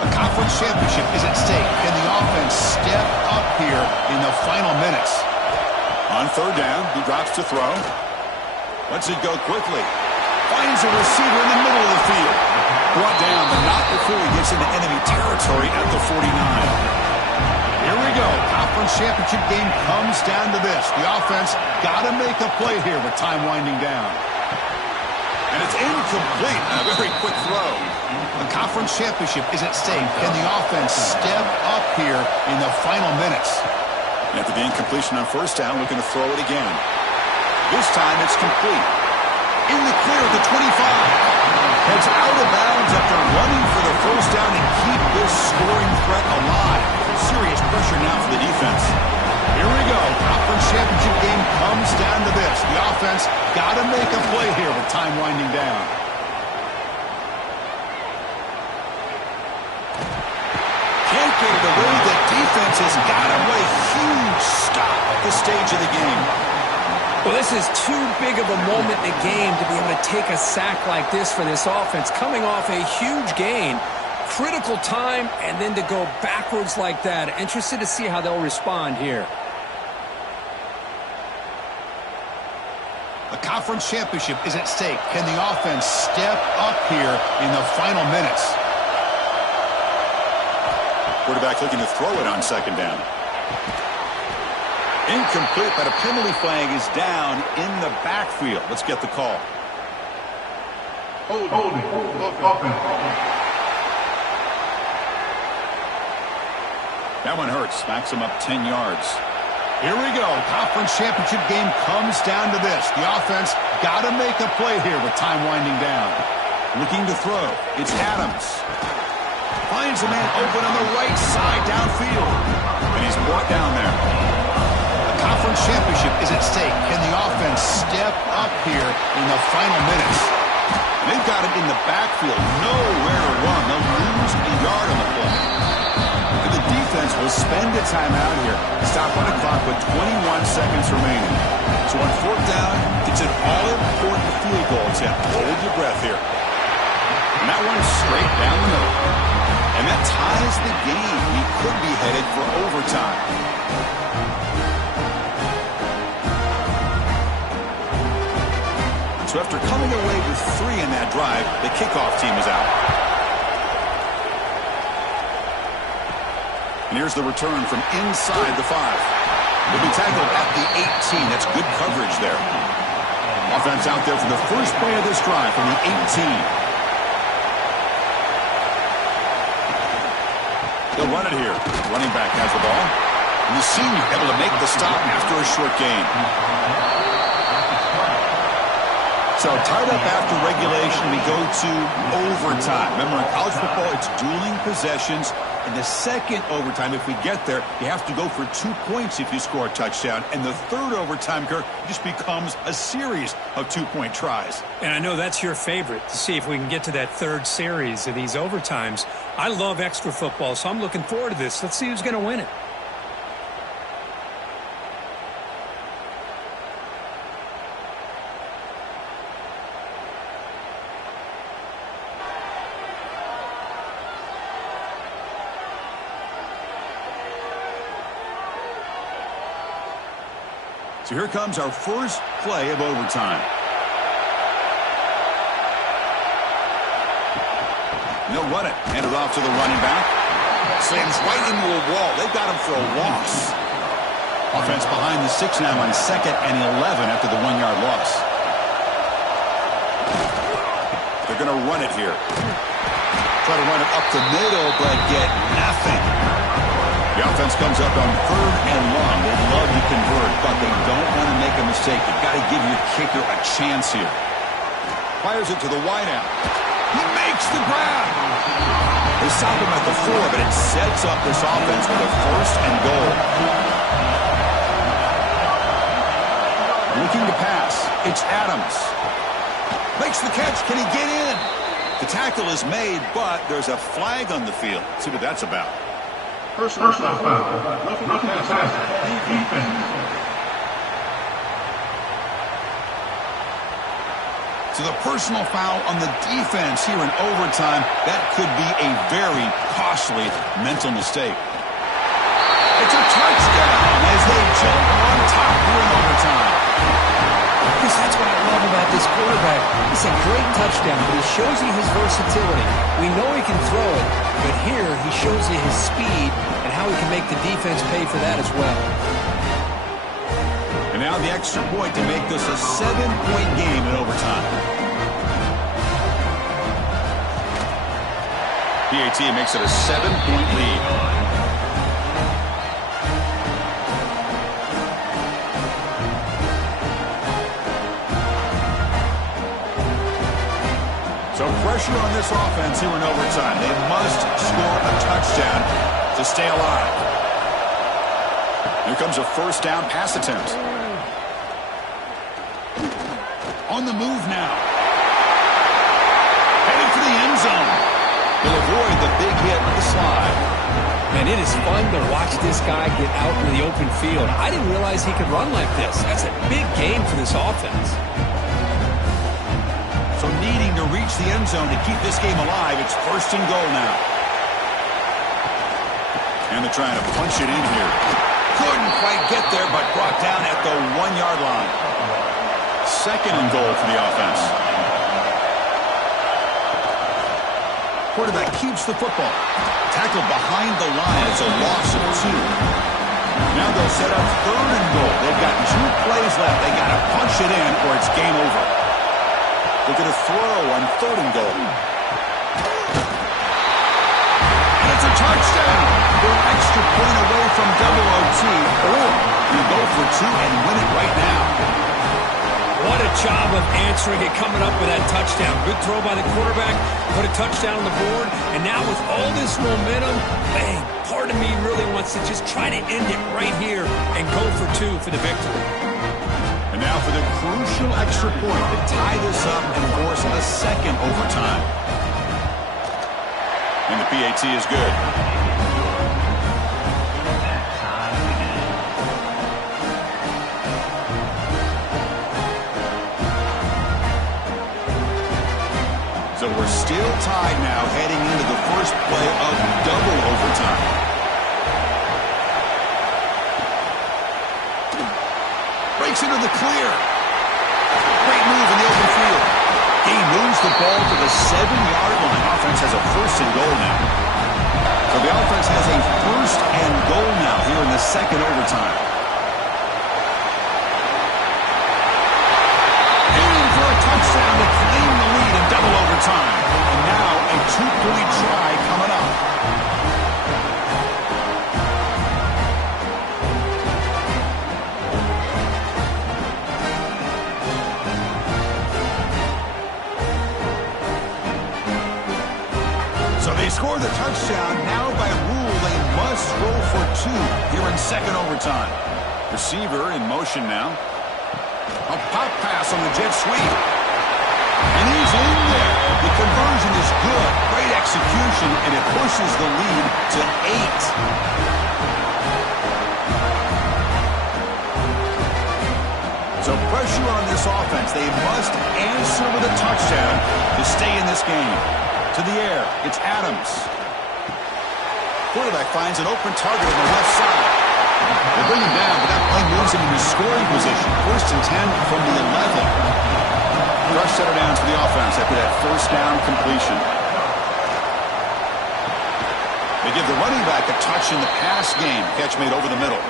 A conference championship is at stake. Can the offense step up here in the final minutes? On 3rd down, he drops to throw. Lets it go quickly. Finds a receiver in the middle of the field. Brought down, but not before he gets into enemy territory at the 49. Here we go. Conference championship game comes down to this. The offense got to make a play here with time winding down. And it's incomplete. A very quick throw. The conference championship is at stake. Can the offense step up here in the final minutes? And after the incompletion on 1st down, looking to throw it again. This time it's complete. In the clear at the 25. Heads out of bounds after running for the 1st down and keep this scoring threat alive. Serious pressure now for the defense. Here we go. Conference championship game comes down to this. The offense got to make a play here with time winding down. Can't get it away. The defense has got him with a huge stop at this stage of the game. Well, this is too big of a moment in the game to be able to take a sack like this for this offense. Coming off a huge gain, critical time, and then to go backwards like that. Interested to see how they'll respond here. The conference championship is at stake. Can the offense step up here in the final minutes? Quarterback looking to throw it on second down. Incomplete, but a penalty flag is down in the backfield. Let's get the call. Holding. Offense. That one hurts. Smacks him up 10 yards. Here we go. Conference championship game comes down to this. The offense got to make a play here with time winding down. Looking to throw. It's Adams. Finds a man open on the right side downfield. And he's brought down there. Conference championship is at stake. Can the offense step up here in the final minutes? And they've got it in the backfield. Nowhere to run. They'll lose a yard on the play. And the defense will spend a timeout here. Stop on the clock with 21 seconds remaining. So on fourth down, it's an all-important field goal attempt. Hold your breath here. And that one's straight down the middle. And that ties the game. We could be headed for overtime. So after coming away with 3 in that drive, the kickoff team is out. And here's the return from inside the 5. He'll be tackled at the 18. That's good coverage there. Offense out there for the first play of this drive from the 18. They'll run it here. Running back has the ball. And the senior able to make the stop after a short gain. So tied up after regulation, we go to overtime. Remember, in college football, it's dueling possessions. In the second overtime, if we get there, you have to go for 2 points if you score a touchdown. And the third overtime, Kirk, just becomes a series of 2-point tries. And I know that's your favorite, to see if we can get to that third series of these overtimes. I love extra football, so I'm looking forward to this. Let's see who's going to win it. So here comes our first play of overtime. And they'll run it. Hand it off to the running back. Slams right into a wall. They've got him for a loss. Offense behind the 6 now on 2nd and 11 after the 1-yard loss. They're going to run it here. Try to run it up the middle, but get nothing. The offense comes up on 3rd and long. They'd love to convert, but they don't want to make a mistake. You've got to give your kicker a chance here. Fires it to the wideout. He makes the grab. They stop him at the 4, but it sets up this offense with a 1st and goal. Looking to pass. It's Adams. Makes the catch. Can he get in? The tackle is made, but there's a flag on the field. Let's see what that's about. Personal foul. Nothing fantastic. Defense. So the personal foul on the defense here in overtime, that could be a very costly mental mistake. It's a touchdown as they jump on top here in overtime. Because that's what I love about this quarterback. It's a great touchdown, but he shows you his versatility. We know he can throw it, but here he shows you his speed and how he can make the defense pay for that as well. And now the extra point to make this a 7-point game in overtime. PAT makes it a 7-point lead. So pressure on this offense here in overtime. They must score a touchdown to stay alive. Here comes a first down pass attempt. On the move now. Heading for the end zone. He'll avoid the big hit with the slide. And it is fun to watch this guy get out in the open field. I didn't realize he could run like this. That's a big game for this offense. So needing to reach the end zone to keep this game alive, it's first and goal now. And they're trying to punch it in here. Couldn't quite get there, but brought down at the 1-yard line. Second and goal for the offense. Quarterback keeps the football. Tackled behind the line. It's a loss of 2. Now they'll set up third and goal. They've got 2 plays left. They got to punch it in or it's game over. They're going to throw on third and goal. And it's a touchdown. They're an extra point away from double OT. Or you go for 2 and win it right now. What a job of answering it, coming up with that touchdown. Good throw by the quarterback, put a touchdown on the board, and now with all this momentum, bang, part of me really wants to just try to end it right here and go for 2 for the victory. And now for the crucial extra point to tie this up and force a second overtime. And the PAT is good. So we're still tied now heading into the first play of double overtime. Breaks into the clear. Great move in the open field. He moves the ball to the 7-yard line. Offense has a first and goal now. So the offense has a first and goal now here in the second overtime. Aiming for a touchdown to claim the lead in double overtime. And now a 2-point try coming up. So they score the touchdown. Now by rule, they must go for 2 here in second overtime. Receiver in motion now. A pop pass on the jet sweep. And he's in there. The conversion is good. Great execution, and it pushes the lead to 8. So pressure on this offense. They must answer with a touchdown to stay in this game. To the air, it's Adams. Quarterback finds an open target on the left side. They bring him down, but that play moves him into scoring position. First and 10 from the 11. Rush center downs for the offense after that first down completion. They give the running back a touch in the pass game. Catch made over the middle.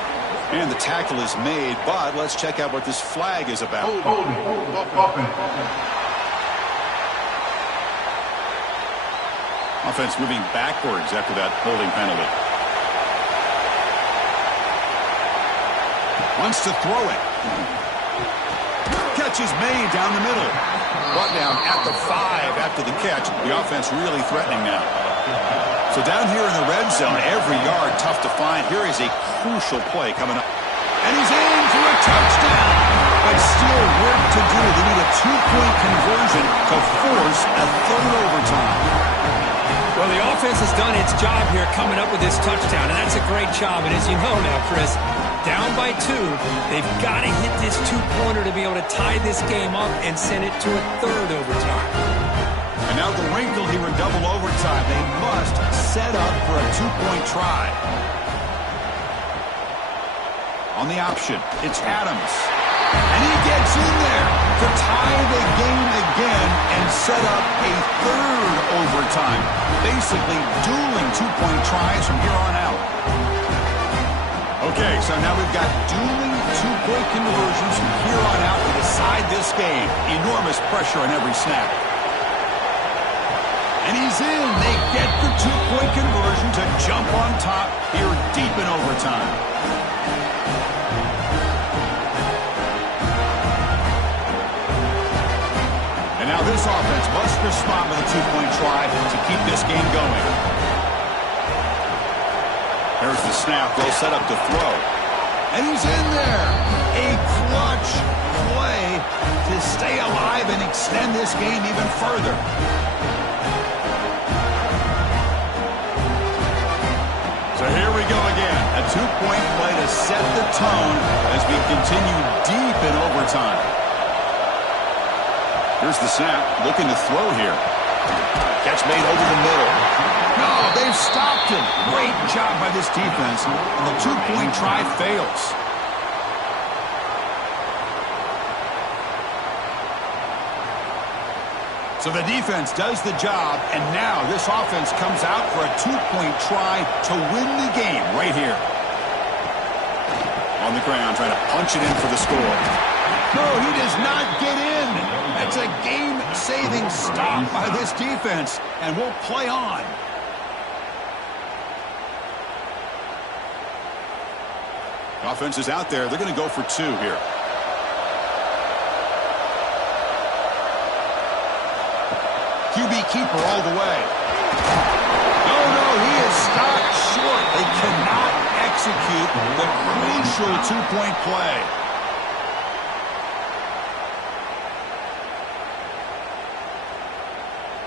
And the tackle is made, but let's check out what this flag is about. Offense moving backwards after that holding penalty. Wants to throw it. Catch is made down the middle. Brought down at the 5 after the catch. The offense really threatening now. So down here in the red zone, every yard tough to find. Here is a crucial play coming up. And he's in for a touchdown. But still work to do. They need a 2-point conversion to force a third overtime. Well, the offense has done its job here coming up with this touchdown, and that's a great job. And as you know now, Chris, down by 2, they've got to hit this 2-pointer to be able to tie this game up and send it to a third overtime. And now the wrinkle here in double overtime. They must set up for a 2-point try. On the option, it's Adams. And he gets in there to tie the game again and set up a third overtime. Basically dueling 2-point tries from here on out. Okay, so now we've got dueling 2-point conversions from here on out to decide this game. Enormous pressure on every snap. And he's in. They get the 2-point conversion to jump on top here deep in overtime. And now this offense must respond with a 2-point try to keep this game going. There's the snap. They'll set up to throw. And he's in there. A clutch play to stay alive and extend this game even further. So here we go again. A two-point play to set the tone as we continue deep in overtime. Here's the snap, looking to throw here. Catch made over the middle. No, they've stopped him. Great job by this defense, and the two-point try fails. So the defense does the job, and now this offense comes out for a two-point try to win the game right here. On the ground, trying to punch it in for the score. No, he does not get in. That's a game-saving stop by this defense, and we'll play on. Offense is out there. They're going to go for two here. QB keeper all the way. No, he is stopped short. They cannot execute the crucial two-point play.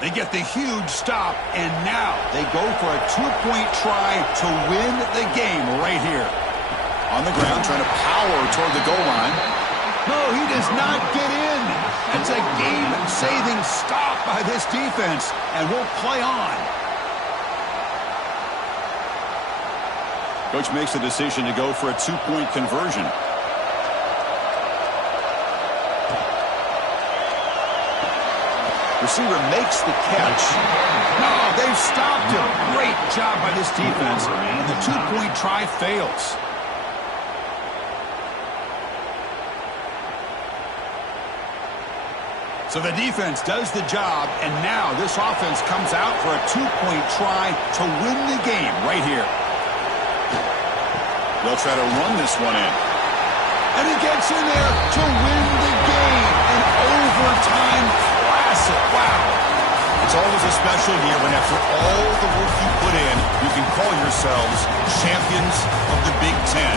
They get the huge stop, and now they go for a two-point try to win the game right here. On the ground, trying to power toward the goal line. No, he does not get in. That's a game-saving stop by this defense, and we'll play on. Coach makes the decision to go for a two-point conversion. Receiver makes the catch. No, they've stopped him. Great job by this defense, and the two-point try fails. So the defense does the job, and now this offense comes out for a two-point try to win the game right here. They'll try to run this one in. And he gets in there to win the game. An overtime classic. Wow. It's always a special year when after all the work you put in, you can call yourselves champions of the Big Ten.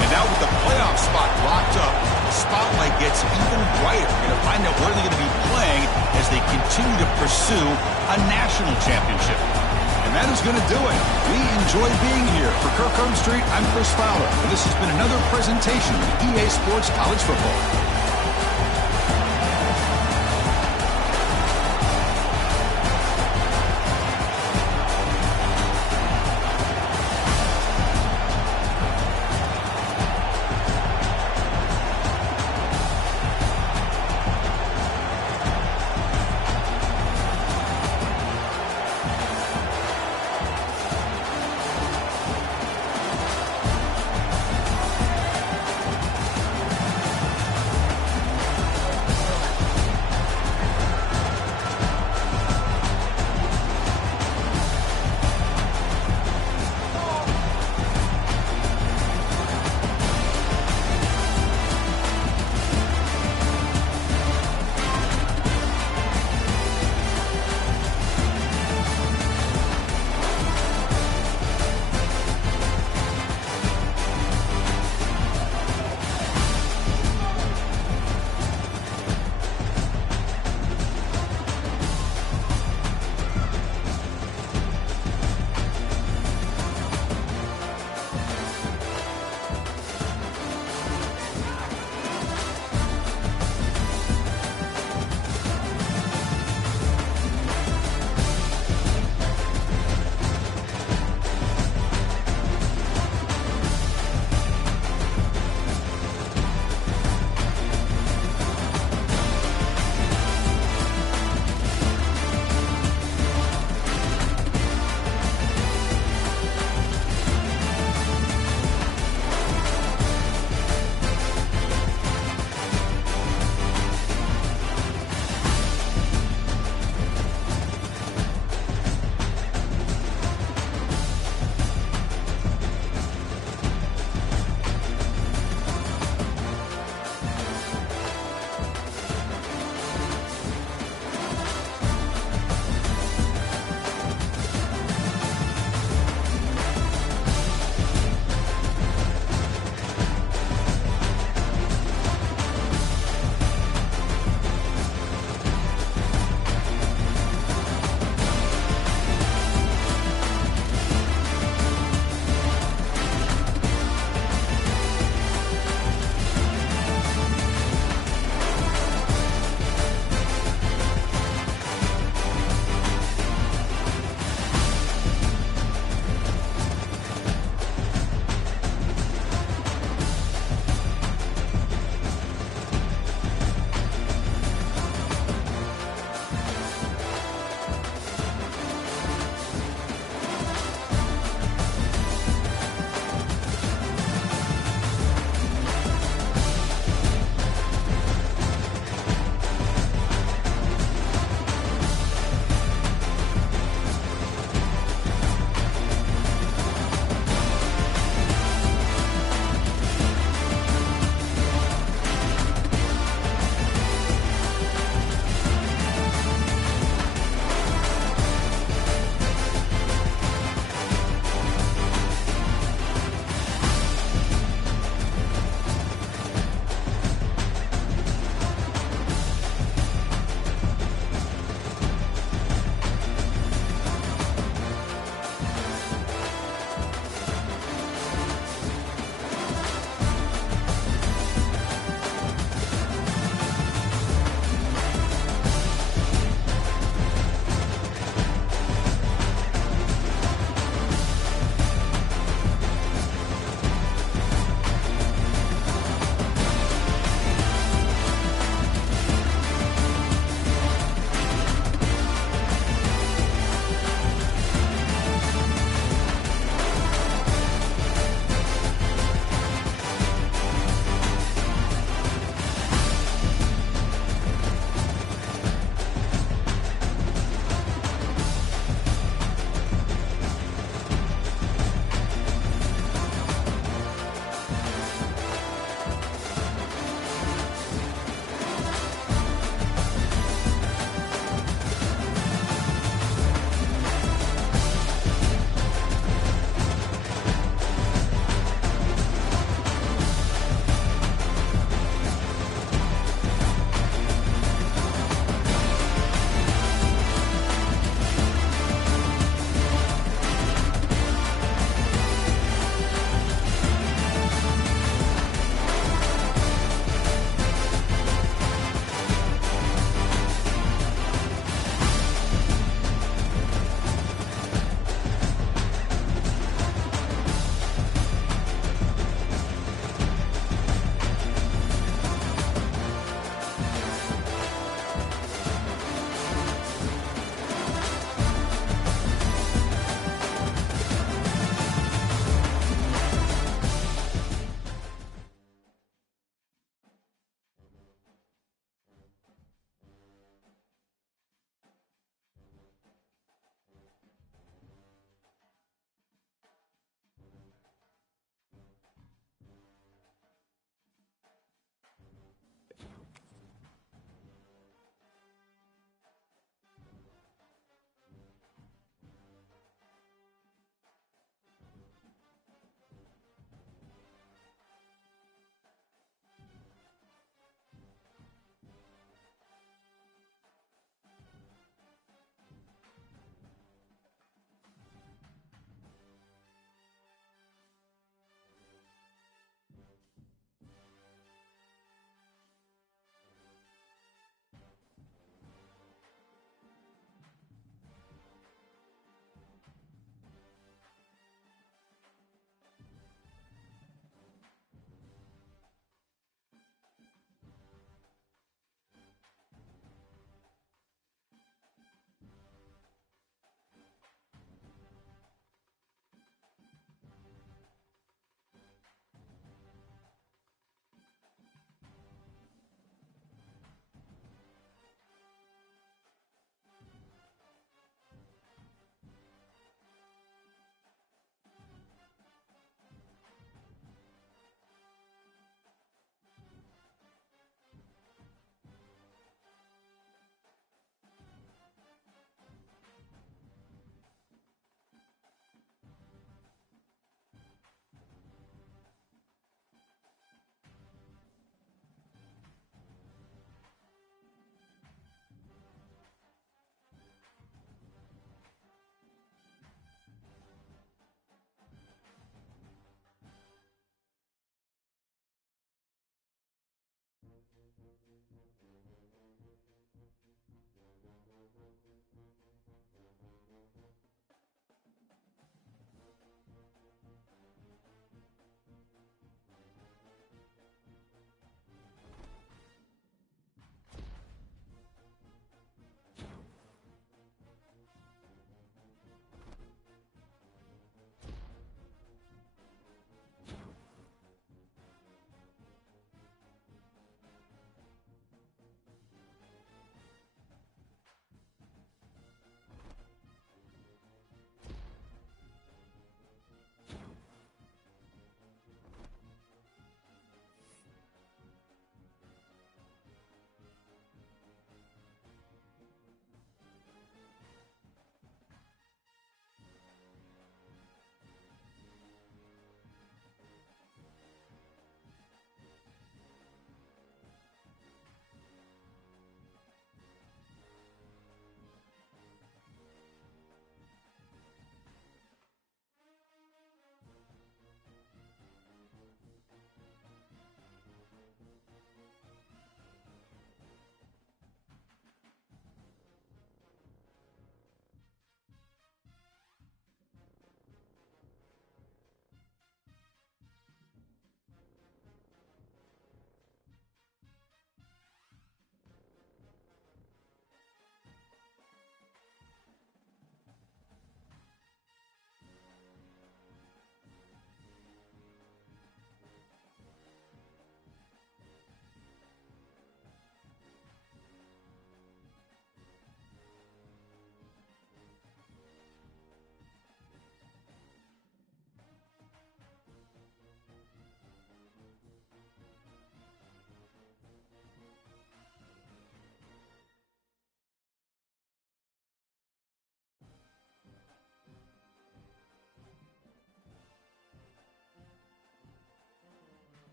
And now with the playoff spot locked up, the spotlight gets even brighter. You're going to find out where they're going to be playing as they continue to pursue a national championship. And that is going to do it. We enjoy being here. For Kirk Herbstreit, I'm Chris Fowler. And this has been another presentation of EA Sports College Football.